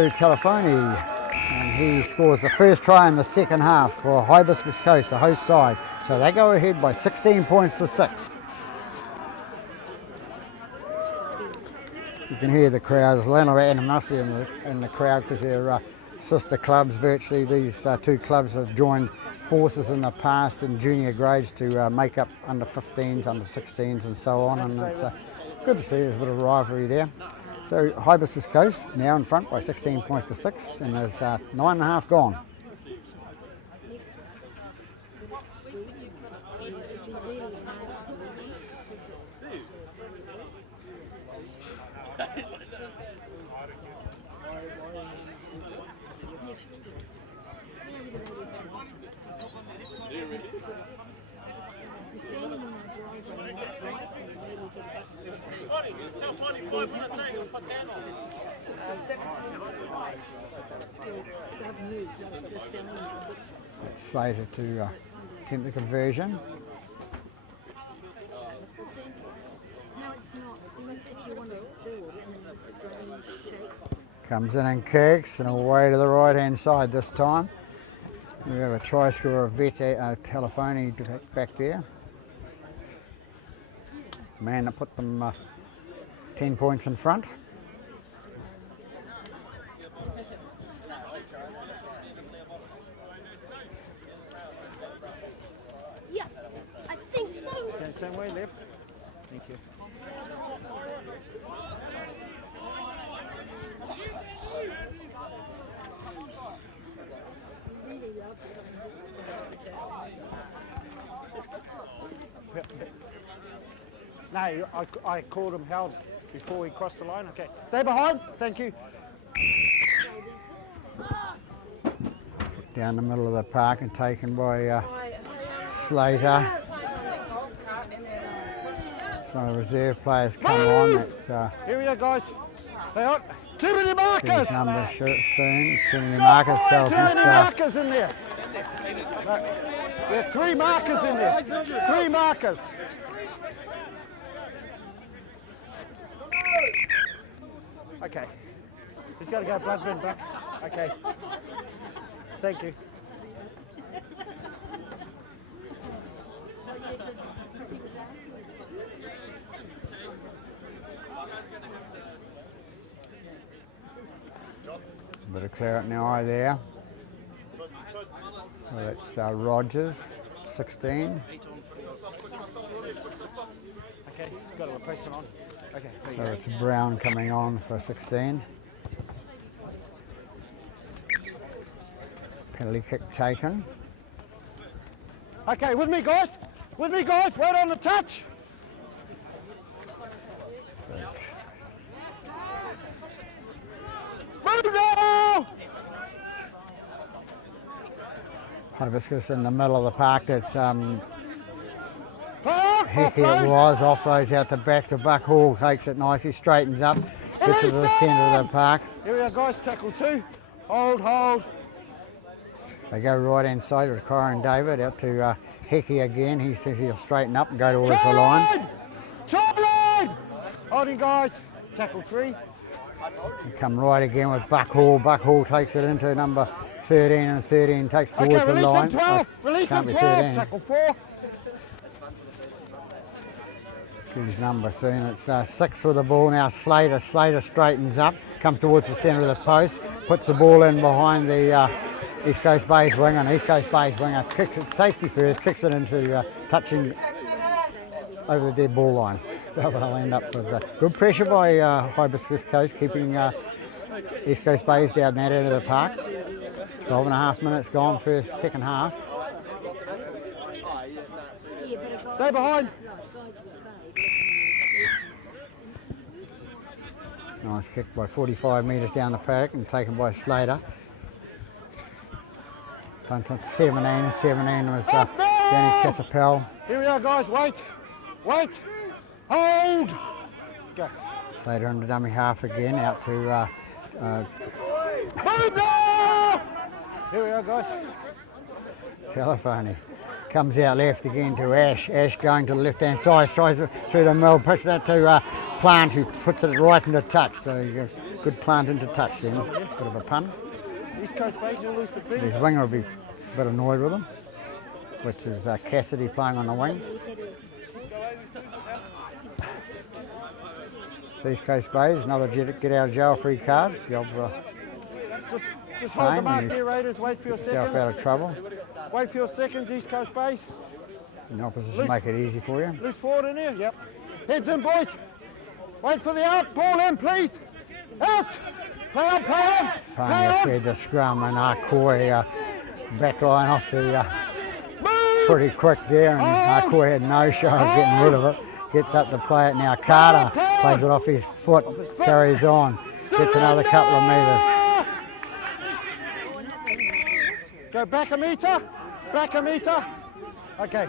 Telefoni. And he scores the first try in the second half for Hibiscus Coast, the host side. So they go ahead by 16 points to 6. You can hear the crowd. There's a lot of animosity in the crowd because they're sister clubs. Virtually these two clubs have joined forces in the past in junior grades to make up under 15s, under 16s and so on. And it's good to see there's a bit of rivalry there. So Hibiscus Coast now in front by 16 points to 6, and there's 9.5 gone. It's slated to attempt the conversion. Comes in and kicks, and away to the right hand side this time. We have a try scorer of Telefoni back there. Man that put them 10 points in front. Yeah, I think so. Okay, same way, left. Thank you. No, I called him held before he crossed the line. Okay, stay behind. Thank you. Down the middle of the park and taken by Slater. Some of the reserve players come on. It's, here we go, guys. Stay on. Too many markers. his number soon. Too many markers, tells Too many Mr. markers in there. No, there are 3 markers in there. 3 markers. Okay. He's got to go blood bin back. Okay. Thank you. Bit of clear in the eye there. Well, that's Rogers, 16. Okay, he's got a replacement on. Okay. So it's Brown coming on for 16. Penalty kick taken. Okay, with me, guys. With me, guys. Right on the touch. So Move now! Hibiscus in the middle of the park. That's Hecky it was, offloads out the back. The Buck Hall takes it nicely, straightens up, gets it to the centre of the park. Here we are, guys, tackle 2. Hold, hold. They go right hand side to Kyron David, out to Hecky again. He says he'll straighten up and go towards the line. Charlie! Holding, guys. Tackle 3. They come right again with Buck Hall. Buck Hall takes it into number 13 and 13 takes towards the line. 12. Release Can't them be 12. 13. Tackle 4. Get his number soon. It's 6 with the ball now. Slater straightens up, comes towards the centre of the post, puts the ball in behind the East Coast Bays winger, and East Coast Bays winger kicks it safety first, kicks it into touching over the dead ball line. So they'll end up with good pressure by Hibiscus Coast, keeping East Coast Bays down that end of the park. 12 and a half minutes gone, second half. Stay behind. Nice kick by 45 metres down the paddock and taken by Slater. Punt up to 17. 17 was Danny Casapel. Here we are, guys. Wait. Wait. Hold. Go. Slater under dummy half again, out to Move now! Here we are, guys. Telephony. Comes out left again to Ash. Ash going to the left-hand side, tries it through the middle, pushes that to Plant, who puts it right into touch. So you get good Plant into touch then. Bit of a pun. East Coast Bays will lose the beat. His winger will be a bit annoyed with him, which is Cassidy playing on the wing. So East Coast Bays, another get out of jail free card. Job Just hold same them up and here, Raiders. Wait for your yourself seconds. out of trouble. Wait for your seconds, East Coast Bays. And the opposition make it easy for you. Loose forward in here. Yep. Heads in, boys. Wait for the out. Ball in, please. Out. Play on, play on. Play Pioneer on. fed the scrum and Arkoi back line off the pretty quick there, and Arkoi had no show of getting rid of it. Gets up to play it now. Carter plays it off his foot, carries on, gets another couple of metres. Go back a metre. Back a metre. Okay.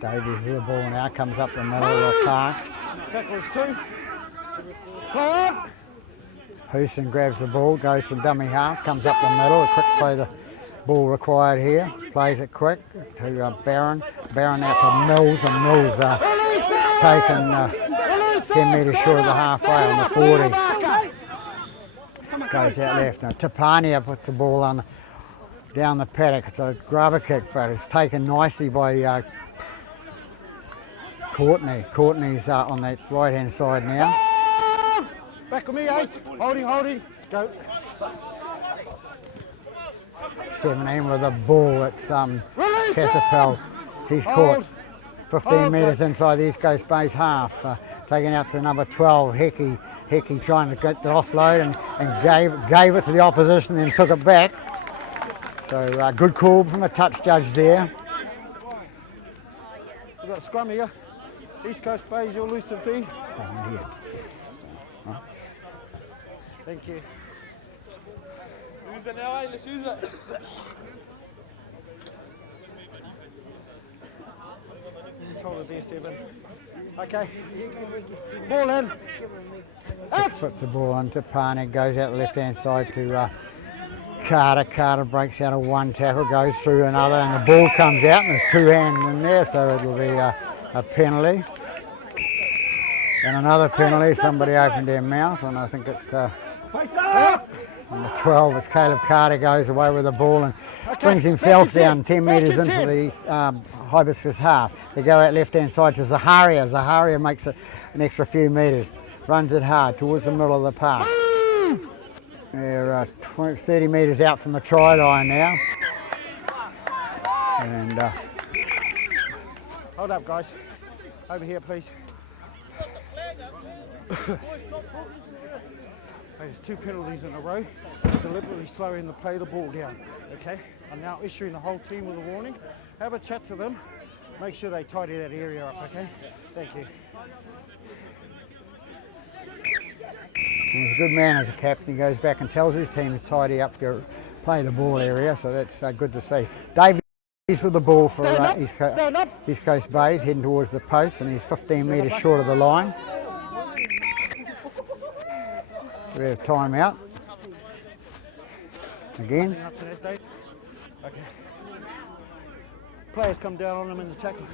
Davies is the ball now, comes up the middle of the park. Tackles 2. Play on. Houston grabs the ball, goes from dummy half, comes up the middle. A quick play, the ball required here. Plays it quick to Barron. Barron out to Mills, and Mills taken 10 metres short of the halfway on the 40. Goes out left. Now Tapania puts the ball on down the paddock. It's a grubber kick, but it's taken nicely by Courtney. Courtney's on the right-hand side now. Back with me, 8. Holding, holding. Go. 17 with a ball. It's Casapel. He's caught 15 metres inside the East Coast Bays half. Taken out to number 12, Hecky. Hecky trying to get the offload and gave it to the opposition, then took it back. So good call from the touch judge there. We've got a scrum here. East Coast Bays, you'll lose some fee. Behind here. Thank you. Use it now, let's use it. Just hold it there, 7. Okay. Ball in. 6 puts the ball onto Parney, goes out the left-hand side to Carter. Carter breaks out of one tackle, goes through another, and the ball comes out, and there's 2 hands in there, so it'll be a penalty. And another penalty, somebody opened their mouth, and I think it's on the 12 as Caleb Carter goes away with the ball and brings himself down 10 metres into the Hibiscus half. They go out left-hand side to Zaharia. Zaharia makes it an extra few metres, runs it hard towards the middle of the park. They're 30 metres out from the try line now. And Hold up, guys. Over here, please. There's 2 penalties in a row. Deliberately slowing the play the ball down. Okay? I'm now issuing the whole team with a warning. Have a chat to them. Make sure they tidy that area up, okay? Thank you. He's a good man as a captain. He goes back and tells his team to tidy up, go play the ball area, so that's good to see. Davies with the ball for East Coast Bays, heading towards the post, and he's 15 metres short of the line. So we have time out. Again. Okay. Players come down on them in the tackle.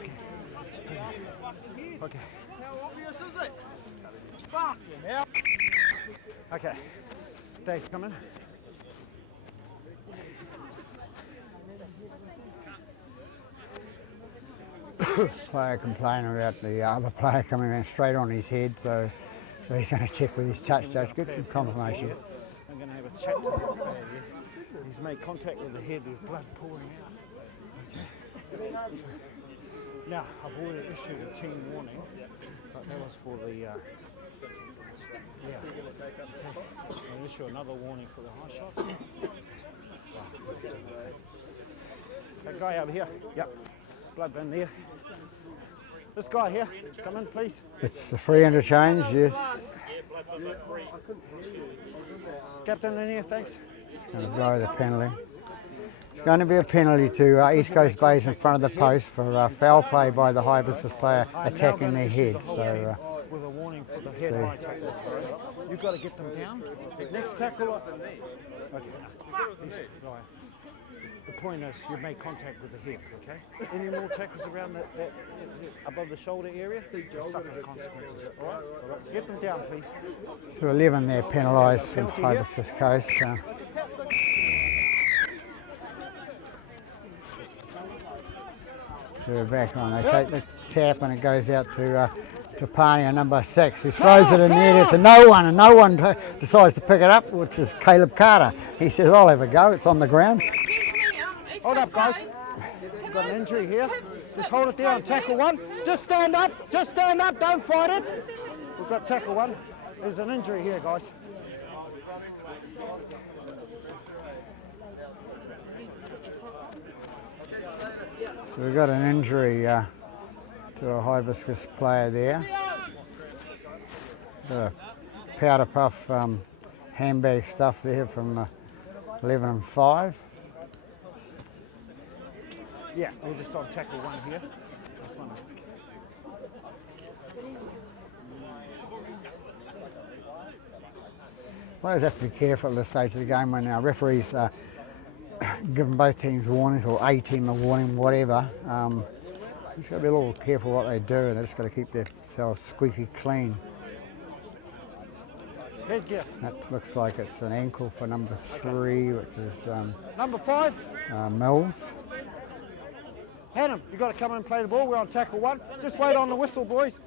Okay. How obvious is it? Okay. Dave, come in. Player complaining about the other player coming in straight on his head, so he's going to check with his touch touch, get some confirmation. I'm going to have a chat to the player here. He's made contact with the head, there's blood pouring out. Okay. Now, I've already issued a team warning, but that was for the I'll issue another warning for the high shots. That guy over here, yep, blood bin there. This guy here, come in please. It's a free interchange, yes. Captain in here, thanks. It's going to blow the penalty. It's going to be a penalty to East Coast Bays in front of the post for foul play by the Hibiscus player attacking their head. So, with a warning for the head high tackle. You've got to get them down. Next tackle. Okay. Right. The point is, you've made contact with the heads, okay? Any more tackles around that above the shoulder area, suffer the consequences, all right? Get them down, please. So 11 there penalised from Hibiscus Coast. So we're back on. They take the tap and it goes out to Pania, number 6, who throws it in the air to no one, and no one decides to pick it up, which is Caleb Carter. He says, I'll have a go, it's on the ground. Hold up, guys. We've got an injury here. Just hold it there on tackle 1. Just stand up, don't fight it. We've got tackle 1. There's an injury here, guys. So we've got an injury to a Hibiscus player there. Powder puff handbag stuff there from 11 and 5. Yeah, we're just on tackle 1 here. This one. Players have to be careful at this stage of the game when our referees giving both teams warnings, or a team a warning, whatever. Just got to be a little careful what they do, and they just got to keep themselves squeaky clean. Headgear. That looks like it's an ankle for number 3, which is number 5. Mills. Hannum, you've got to come in and play the ball. We're on tackle 1. Just wait on the whistle, boys.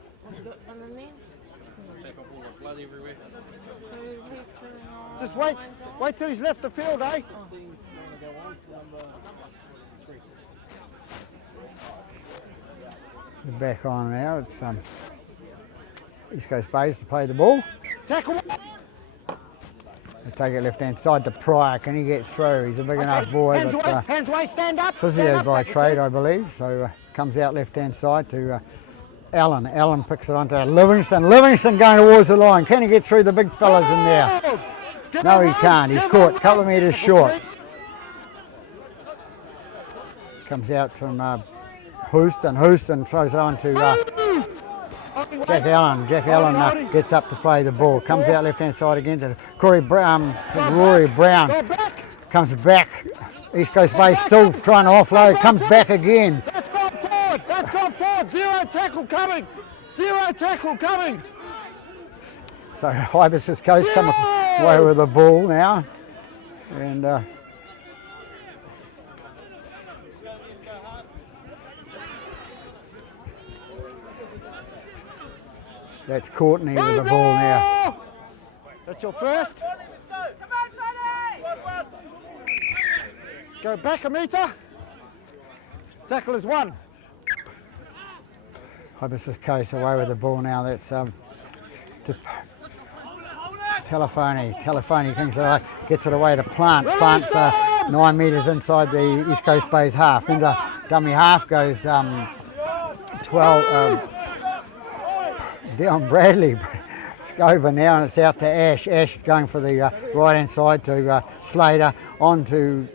Just wait. Wait till he's left the field, eh? We're back on now. It's East Coast Bays to play the ball. Tackle 1. They take it left hand side to Pryor. Can he get through? He's a big enough boy. Hands away, stand up. Physio by trade, I believe. So comes out left hand side to Allen. Allen picks it onto Livingston. Livingston going towards the line. Can he get through the big fellas in there? No, he can't. He's caught a couple of metres short. Comes out from Houston. Houston throws it on to Jack Allen. Jack Allen gets up to play the ball. Comes out left hand side again to Rory Brown. Comes back. East Coast Bay still trying to offload. Comes back again. That's gone forward. That's gone forward. Zero tackle coming. Zero tackle coming. So Hibiscus Coast come away with the ball now. And that's Courtney with the ball now. That's your first. Go back a metre. Tackle is 1. Hibiscus Coast away with the ball now. That's Telefoni gets it away to Plant. Plant's 9 metres inside the East Coast Bays half. Into dummy half goes 12. Dion Bradley It's over now and it's out to Ash. Ash going for the right hand side to Slater, on to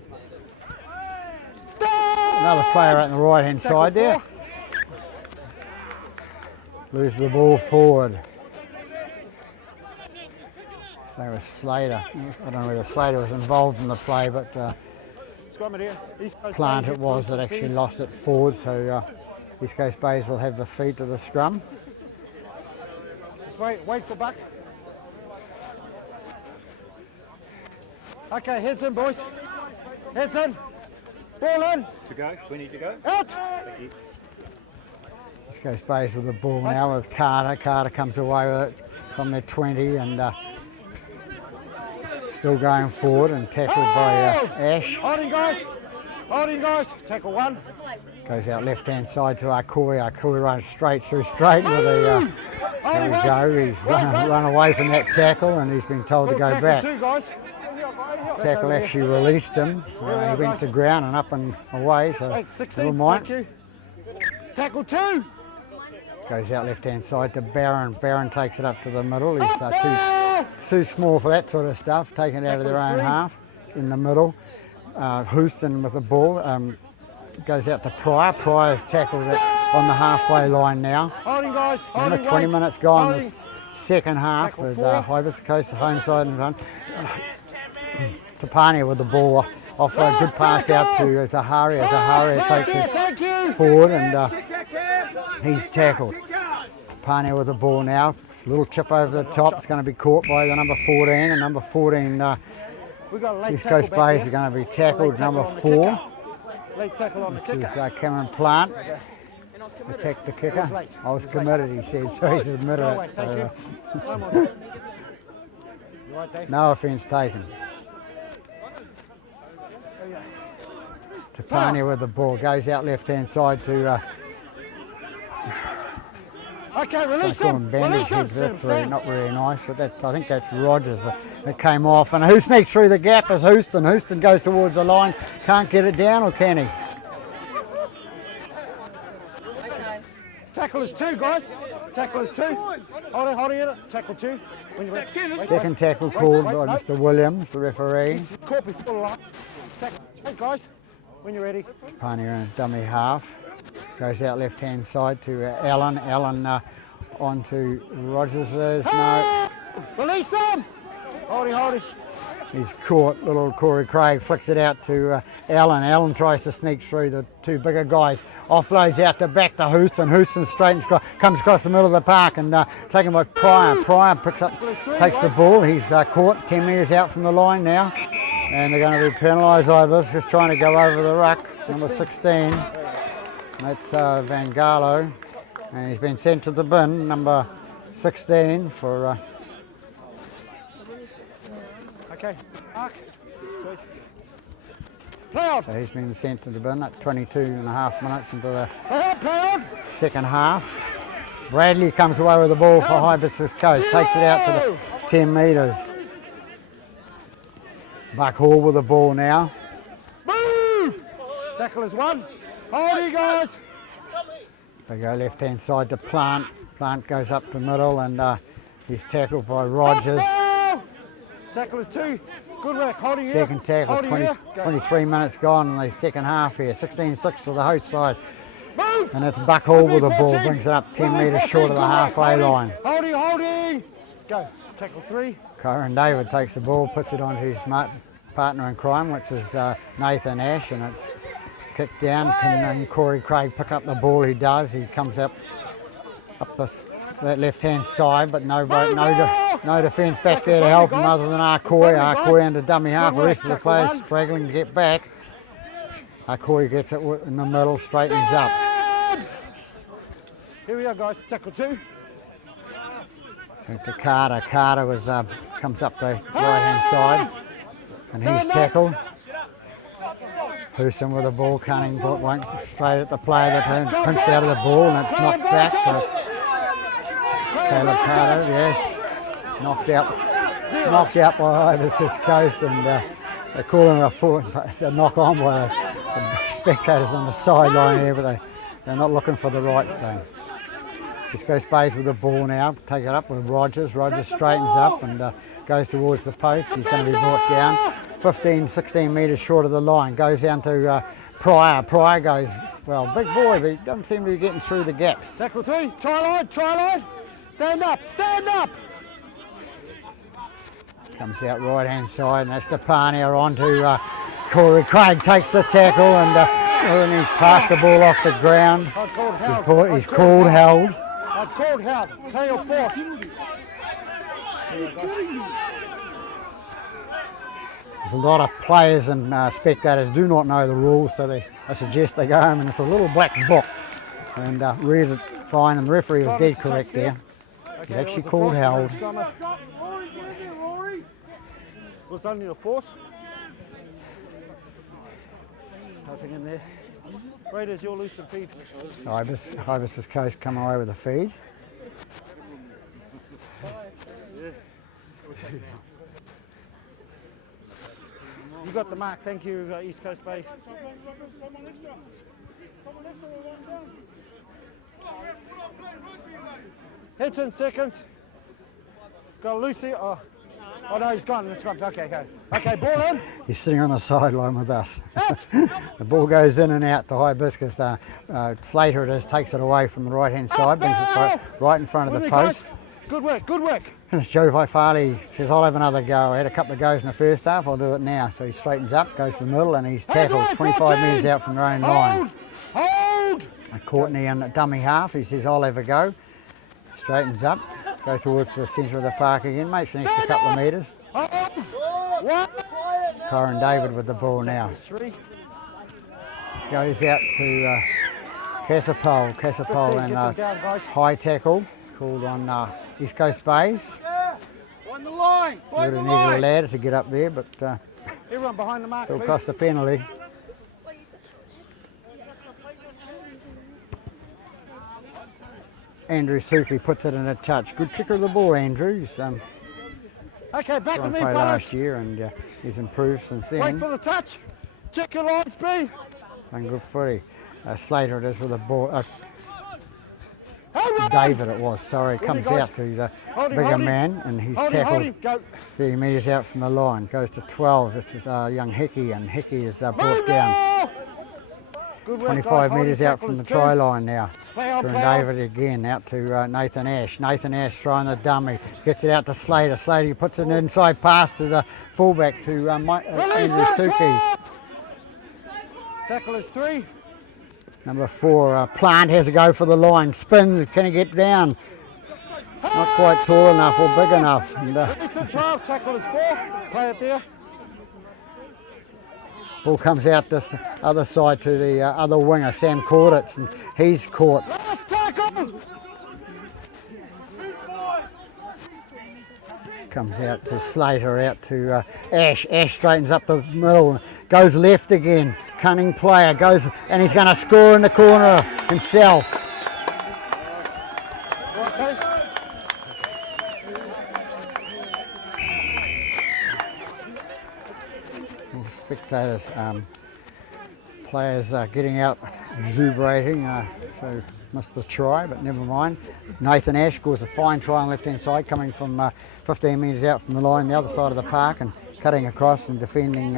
another player out on the right hand side there. Loses the ball forward. So it was Slater. I don't know whether Slater was involved in the play, but Plant it was that actually lost it forward, so East Coast Bays will have the feed to the scrum. Just wait for Buck. Okay, heads in, boys. Heads in. Ball in. To go. 20 to go. Out. Thank you. East Coast Bays with the ball now with Carter. Carter comes away with it from their 20 and still going forward and tackled by Ash. Holding, guys. Holding, guys. Tackle one. Goes out left hand side to Arkui. Arkui runs straight through straight with a. There we go. He's run away from that tackle and he's been told to go back. Two, guys. Tackle actually released him. He went to ground and up and away, so never mind. Tackle two. Goes out left hand side to Barron. Barron takes it up to the middle. He's too small for that sort of stuff. Taken it out of their own half in the middle. Houston with the ball. Goes out to Pryor. Pryor's tackled it on the halfway line now. Holding, guys. Remember, 20 minutes gone this second half with Hibis Coast, the home side and run. Tapania with the ball off a good pass out to Zaharia. Zaharia takes it forward and he's tackled. Tapania with the ball now. It's a little chip over the top. It's going to be caught by the number 14. And number 14, East Coast Bays are going to be tackled. Number 4, which is Cameron Plant. Attacked the kicker. I was committed, he said, so he's admitted it. So, no offence taken. Tapania with the ball, goes out left hand side to okay, release them. Bandage heads. That's not very nice, but I think that's Rogers that came off. And who sneaks through the gap is Houston. Houston goes towards the line, can't get it down, or can he? Tackle is two, guys. Tackle is two. Hold it. Tackle two. Second tackle called by Mr. Williams, the referee. Caught before the line. Tackle. Hey, guys, when you're ready. Tapania in a dummy half. Goes out left hand side to Allen. Allen on to Rogers. No. Release them. Hold it. He's caught. Little Corey Craig flicks it out to Allen. Allen tries to sneak through the two bigger guys. Offloads out the back to Houston. Houston straightens, comes across the middle of the park and taken by Pryor. Pryor takes the ball. He's caught 10 metres out from the line now. And they're going to be penalised. Ibis just trying to go over the ruck. Number 16. That's Van Garlo. And he's been sent to the bin. Number 16 for... Okay, Mark. Play So he's been sent to the bin at 22 and a half minutes into the second half. Bradley comes away with the ball for Hibiscus Coast, takes it out to the 10 metres. Buck Hall with the ball now. Move! Tackle is one. Hold you guys. They go left hand side to Plant. Plant goes up the middle and he's tackled by Rogers. Tackle is two. Good work. Holding here. Second tackle, 23 minutes gone in the second half here. 16-6 for the host side. Move! And it's Buck Hall with the ball, brings it up 10 metres short of the halfway line. Holding. Go. Tackle three. Kyron David takes the ball, puts it onto his partner in crime, which is Nathan Ash, and it's kicked down. Can Corey Craig pick up the ball? He does. He comes up that left-hand side, but no defence back there to help him other than Arkoi. Arkoi under dummy half. The rest of the players struggling to get back. Arkoi gets it in the middle, straightens up. Here we are, guys. Tackle two. To Carter. Carter comes up the right-hand side, and he's tackled. Houston with the ball, Cunning won't straight at the player that pinched out of the ball, and it's knocked back, so it's Caleb Carter, yes, knocked out by Overseas Coast, and they call him a knock on by the spectators on the sideline here, but they're not looking for the right thing. East Coast Bays with the ball now. Take it up with Rogers. Rogers straightens up and goes towards the post. He's going to be brought down 15, 16 metres short of the line. Goes down to Pryor. Pryor goes, well, big boy, but he doesn't seem to be getting through the gaps. Tackle 3, try line, try line. Stand up, stand up. Comes out right hand side, and that's Stepania on to Corey. Craig takes the tackle and he passed the ball off the ground. He's called held. I've called held. Tail 4. There's a lot of players and spectators do not know the rules, so I suggest they go home and it's a little black book and read it fine, and the referee was dead correct there. He's actually called held. Was only a force. Nothing in there. Raiders, you're loose and feed. So Ibis's coast come away with a feed. You got the mark, thank you, East Coast Base. 10 seconds. Got Lucy. Oh no, he's gone. It's gone. Okay, go. Okay, ball in. He's sitting on the sideline with us. The ball goes in and out to Hibiscus. Slater it is, takes it away from the right hand side, brings it right in front of the post. Good work, good work. And it's Joe Farley says, I'll have another go. I had a couple of goes in the first half, I'll do it now. So he straightens up, goes to the middle, and he's tackled 25 metres out from their own line. Hold! Courtney in the dummy half, he says, I'll have a go. Straightens up, goes towards the centre of the park again, makes an extra couple of metres. Corin David with the ball now. Goes out to Casapole. Casapole and high tackle called on East Coast Bays. On the line. Would have needed a ladder to get up there, but everyone behind the mark, still please. cost a penalty. Andrew Suki puts it in a touch. Good kicker of the ball, Andrew. He's okay, back to me, played fellas. last year, and he's improved since then. Wait for the touch. Check your lines, B. And good footy. Slater it is with the ball. David it was, sorry, comes out to, he's a bigger man, and he's tackled 30 metres out from the line, goes to 12, this is young Hickey, and Hickey is brought down 25 metres out from the try line now. And David again out to Nathan Ash. Nathan Ash throwing the dummy, gets it out to Slater. Slater puts an inside pass to the fullback to Andrew Suki. Tackle is 3. Number 4, Plant has a go for the line, spins, can he get down? Not quite tall enough or big enough. And, 12, tackle is 4, play it there. ball comes out this other side to the other winger, Sam Corditz, and he's caught. Last tackle! Comes out to Slater, out to Ash. Ash straightens up the middle, goes left again. Cunning player goes, and he's going to score in the corner himself. All the spectators, players getting out, exuberating, so missed the try, but never mind. Nathan Ash scores a fine try on the left-hand side, coming from 15 metres out from the line, the other side of the park, and cutting across and defending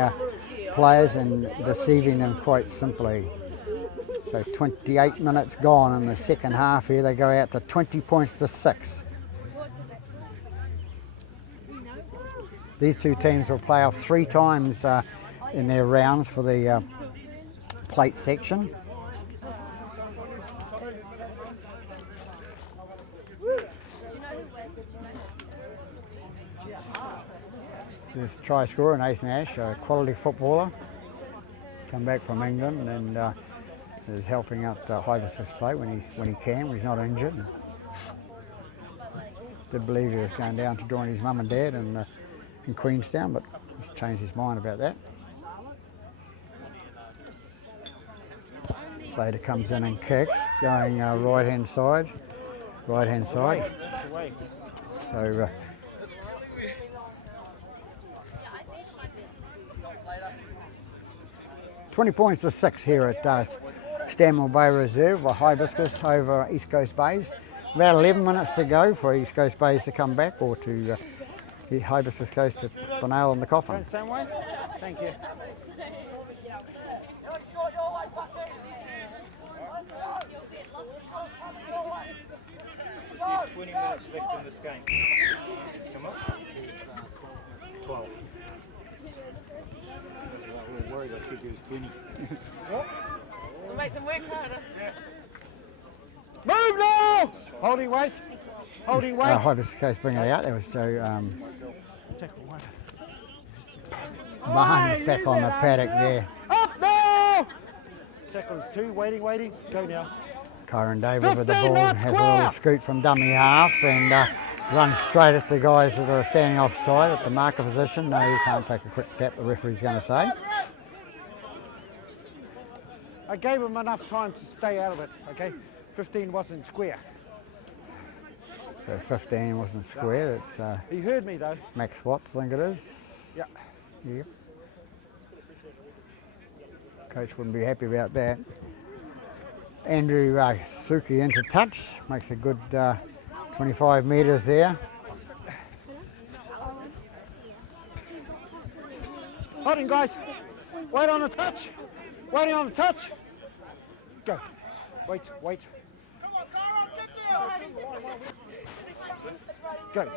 players and deceiving them quite simply. So 28 minutes gone in the second half here. They go out to 20 points to 6. These two teams will play off 3 times in their rounds for the plate section. This try scorer, Nathan Ash, a quality footballer, come back from England and is helping out Hibiscus play when he can, when he's not injured. Did believe he was going down to join his mum and dad in Queenstown, but he's changed his mind about that. Slater comes in and kicks, going right hand side. So 20 points to 6 here at Stanmore Bay Reserve by Hibiscus over East Coast Bays. about 11 minutes to go for East Coast Bays to come back, or to Hibiscus Coast to put the nail in the coffin. Going the same way? Thank you. There's 20 minutes left in this game. Come on. 12. We were worried, I said there was 20. We'll make them work harder. Move now! Holding weight. Holding weight. Hibiscus Coast bringing it out. There was so Tackle one. Barnes back on the paddock there. Up now! Tackle is 2. Waiting, waiting. Go now. Kyron David with the 15 ball, knots has a square. little scoot from dummy half and runs straight at the guys that are standing offside at the marker position. No, you can't take a quick tap, the referee's going to say. I gave him enough time to stay out of it, okay? 15 wasn't square. So 15 wasn't square, it's He heard me though. Max Watts, I think it is. Yeah. Yep. Coach wouldn't be happy about that. Andrew Suki into touch, makes a good 25 metres there. Holding, guys. Wait on the touch. Waiting on the touch. Go. Wait, wait. Go.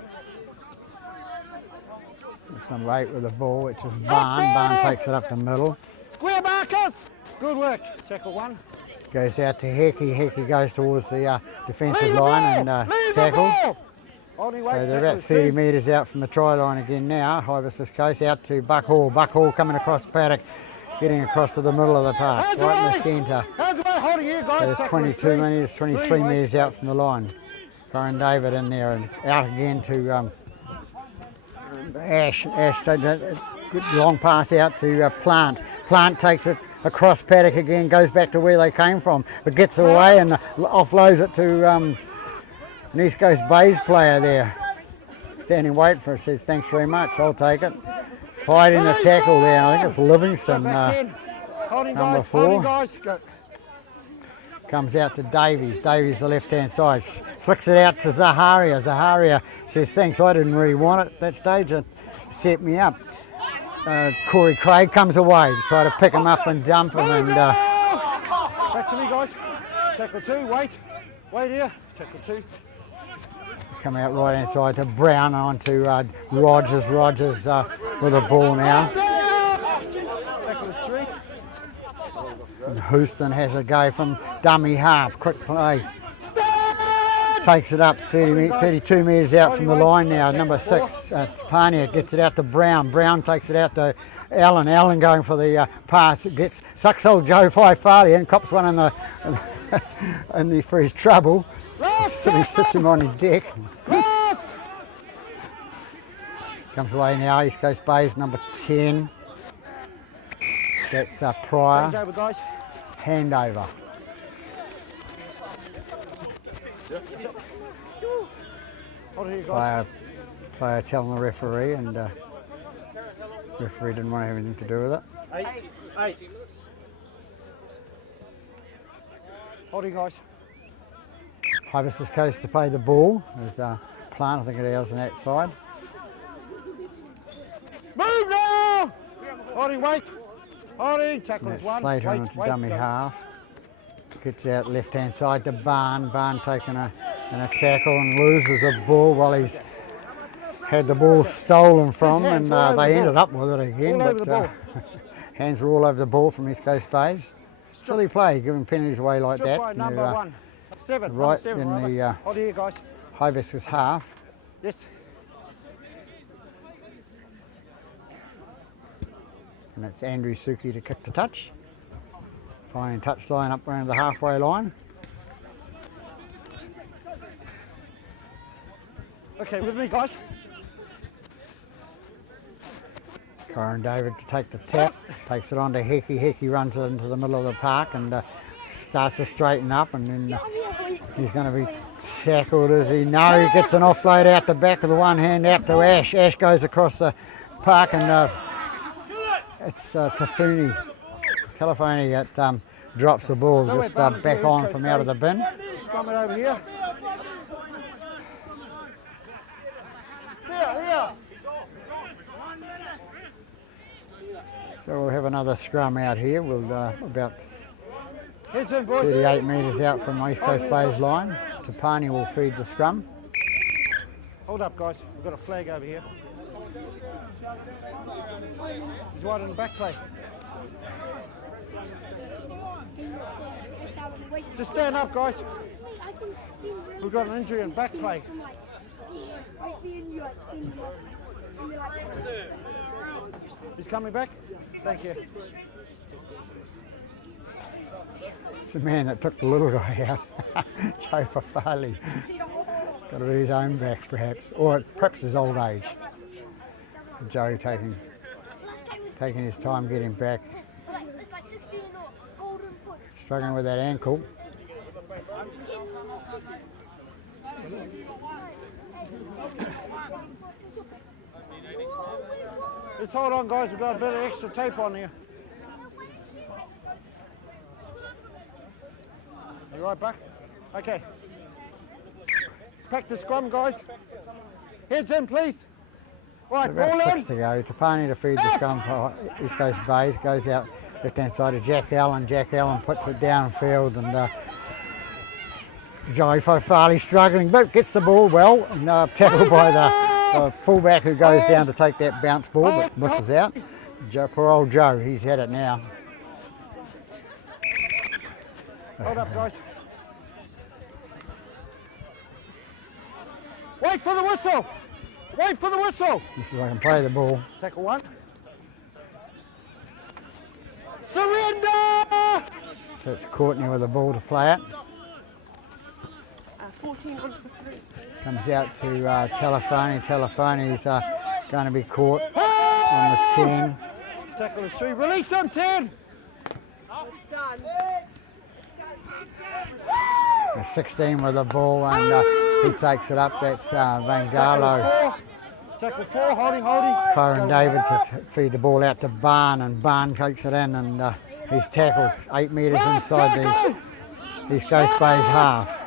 It's number 8 with the ball, which is Barn. Barn takes it up the middle. Square markers. Good work. Tackle 1. Goes out to Hecky. Hecky goes towards the defensive Leave the line ball. and Leave the tackled. ball. Holding So weight, they're tackle about is 30 2. metres out from the try line again now. Hibiscus Coast out to Buck Hall. Buck Hall coming across the paddock, getting across to the middle of the park, Hands right in the away. centre. Hands away. Holding here, guys. So they're Tackle is 22 3. metres, 23 Three, metres out from the line. Kyron David in there and out again to Ash. Ash, good long pass out to Plant. Plant takes it across paddock again, goes back to where they came from, but gets away and offloads it to an East Coast Bays player there. Standing wait for it, says thanks very much, I'll take it. Fighting the tackle there, I think it's Livingston, Back 10. Holding, number guys. 4. Holding, guys. Go. comes out to Davies. Davies the left hand side, flicks it out to Zaharia. Zaharia says thanks, I didn't really want it at that stage, it set me up. Corey Craig comes away to try to pick him up and dump him, and Back to me, guys. Tackle 2, wait. Wait here. Tackle 2. come out right hand side to Brown onto Rogers. Rogers with a ball now. Tackle 3. And Houston has a go from dummy half. Quick play. Takes it up 32 metres out from the line now. Number 6, Tapania gets it out to Brown. Brown takes it out to Allen. Allen going for the pass. It sucks old Joe Fife-Farley and cops one in for his trouble. Sits him on his deck. Comes away now. East Coast Bays number 10. That's Pryor. Change over, guys. Handover. Hold it here, guys. Player telling the referee, and referee didn't want to have anything to do with it. 8. Hold it, guys. Hibiscus Coast to play the ball with Plant, I think it is on that side. Move now! Holding, wait. Holding, tackle And is that's 1. Slater Wait, onto wait, dummy go. half. Gets out left hand side to Barn. Barn taking a tackle and loses the ball while he's had the ball stolen from, and all over they the ended ball. up with it again. All over But the ball. hands were all over the ball from East Coast Bays. Silly play, giving penalties away like Strip that. by and number they're, 1. 7. right Number 7, in Robert. the, Hold it here, guys. Hibiscus half. Yes. And it's Andrew Suki to kick the touch. Finding touch line up around the halfway line. Okay, with me, guys. Kyron David to take the tap, takes it on to Hecky. Hecky runs it into the middle of the park and starts to straighten up, and then he's going to be tackled as he gets an offload out the back of the one hand out to Ash. Ash goes across the park, and it's Tafuni. Telephony that drops the ball just back on from out of the bin. Scrum it over here. So we'll have another scrum out here. We'll about Heads in, boys. 38 metres out from East Coast Bay's line. Tapani will feed the scrum. Hold up, guys. We've got a flag over here. He's right in the back play. Just stand up, guys. We've got an injury in back play. He's coming back? Thank you. It's the man that took the little guy out, Joe Fafali. Got a bit of his own back, perhaps, or perhaps his old age. Joe taking his time getting back, struggling with that ankle. Just hold on, guys. We've got a bit of extra tape on here. You right, Buck? Okay. Let's pack the scrum, guys. Heads in, please. Right, About ball 6 in. to go. Tapani to feed the scrum for East Coast Bays. Goes out left-hand side to Jack Allen. Jack Allen puts it downfield and Joe Fafali struggling, but gets the ball well and tackled by the fullback who goes down to take that bounce ball but misses out. Poor old Joe, he's had it now. Hold up, guys. Wait for the whistle. Wait for the whistle. He says I can play the ball. Tackle one. Surrender! So it's Courtney with the ball to play it. 14 on for 3. Comes out to Telefoni. Telefoni's going to be caught on the 10. Tackle is 3. Release on 10. The 16 with the ball and he takes it up. That's Vangalo. Tackle 4. Holding. Kyron David to feed the ball out to Barn and Barn takes it in and he's tackled 8 metres inside the East Coast Bay's half.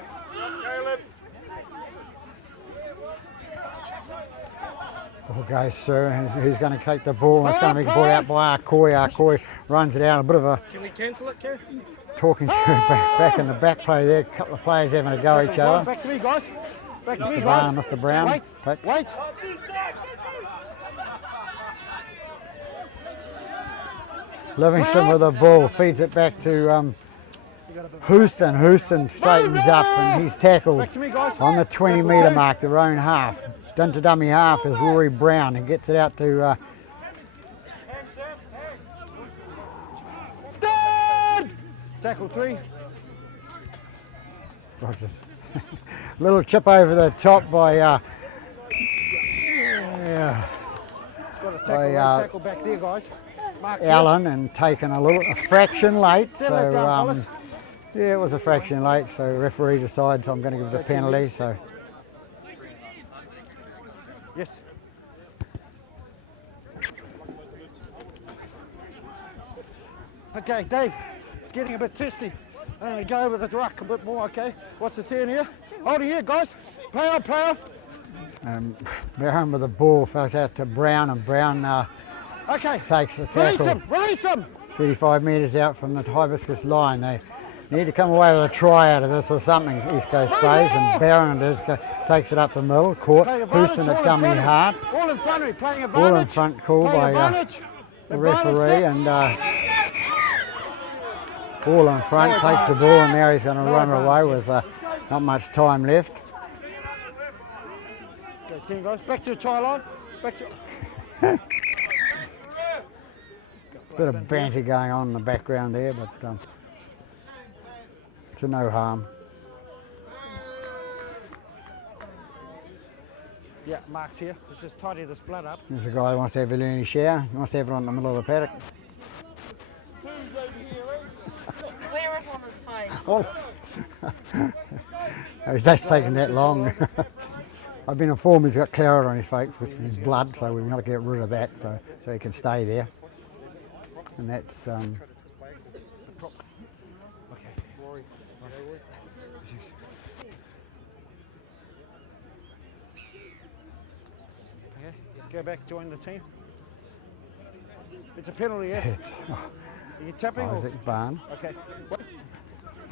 Ball goes through, and who's going to take the ball? And it's going to be brought out by Arcoy. Arcoy runs it out. A bit of a Can we cancel it, Kerry? talking to back in the back play there. A couple of players having a go at each other. Back to me, guys. Back to me, Mr. guys. Barn, Mr. Brown. Wait. Perhaps. Wait. Livingston with the ball, feeds it back to Houston. Houston straightens up and he's tackled Back to me, guys. on the 20 metre mark, their own half. Done to dummy half is Rory Brown. He gets it out to Stand! Tackle 3. Rogers. Little chip over the top by Got a tackle back there, guys. Mark's here. Allen and taken a fraction late. Settle it down, fellas. Yeah, it was a fraction late, so the referee decides I'm going to give the penalty. So Yes. Okay, Dave, it's getting a bit testy. I'm going to go with the ruck a bit more, okay? What's the turn here? Hold it here, guys. Play on, play on. Barron with the ball goes out to Brown and Brown Okay. takes the Release tackle. him, release him. 35 metres out from the Hibiscus line. They need to come away with a try out of this or something, East Coast Bays, and Barron takes it up the middle, caught Playing advantage, Houston all at in dummy front. hard. All in front of me, playing advantage. All in front call Playing by advantage. the referee and all in front, takes the ball and now he's going to run away with not much time left. Okay, team guys, back to the try line. Back to... Bit of banter going on in the background there, but to no harm. Yeah, Mark's here. Let's just tidy this blood up. There's a guy who wants to have a loony shower. He wants to have it on the middle of the paddock. Clear it on his face. Oh, that's taken that long. I've been informed he's got claret on his face with his blood, so we've got to get rid of that so he can stay there. And that's Okay. Okay, go back, join the team. It's a penalty, yes. It's Are you tapping? Or? Isaac Barn. Okay. Wait.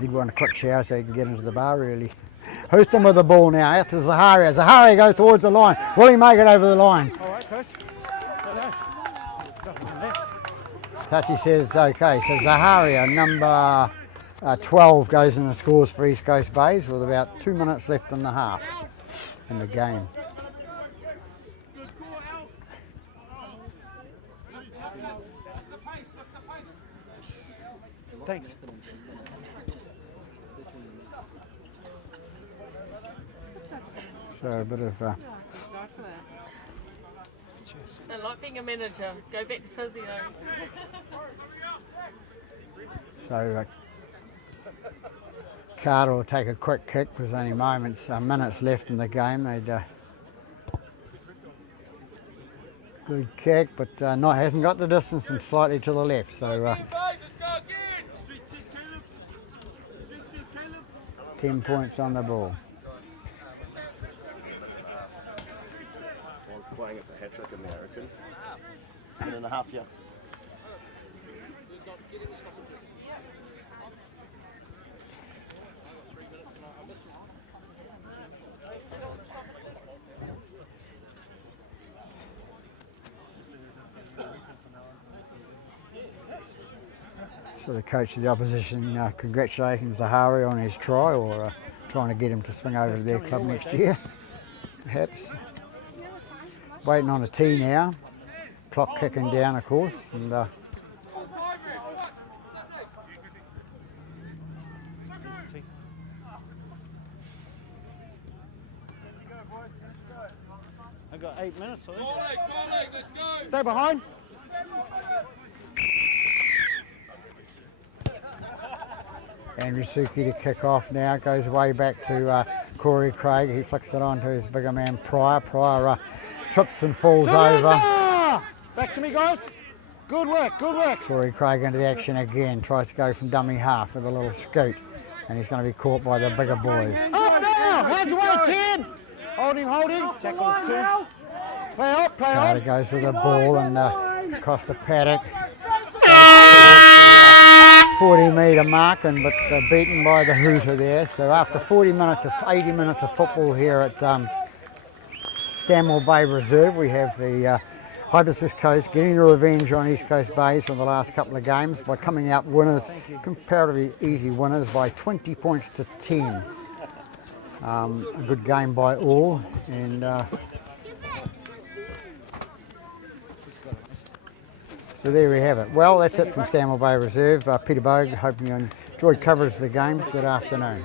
He'd want a quick shower so he can get into the bar really. Houston with the ball now, out to Zaharia. Zaharia goes towards the line. Will he make it over the line? All right, coach. Tachi says it's okay. So Zaharia, number 12, goes in the scores for East Coast Bays with about 2 minutes left in the half in the game. Thanks. So a bit of I like being a manager. Go back to physio. Carter will take a quick kick. There's only minutes left in the game. They'd good kick, but hasn't got the distance and slightly to the left. So 10 points on the ball. Playing as a hat-trick American. 10.5, yeah. So the coach of the opposition congratulating Zahari on his try, or trying to get him to swing over to their club next year, perhaps. Waiting on a tee now. Clock kicking down, of course, and I got 8 minutes. Let's go. Stay behind. Andrew Suki to kick off now. Goes way back to Corey Craig. He flicks it on to his bigger man Pryor. Pryor trips and falls over. Back to me, guys. Good work, good work. Corey Craig into the action again. Tries to go from dummy half with a little scoot. And he's going to be caught by the bigger boys. Up now! Hands away, 10! Holding. Tackles 2. Play up, play Carter up. goes with the ball and across the paddock. 40-metre marking, but beaten by the hooter there. So after 80 minutes of football here at Stanmore Bay Reserve, we have the Hibiscus Coast getting the revenge on East Coast Bays for the last couple of games by coming out winners, comparatively easy winners by 20 points to 10. A good game by all, and so there we have it. Well, that's it from Stanmore Bay Reserve. Peter Bogue, hoping you enjoyed coverage of the game. Good afternoon.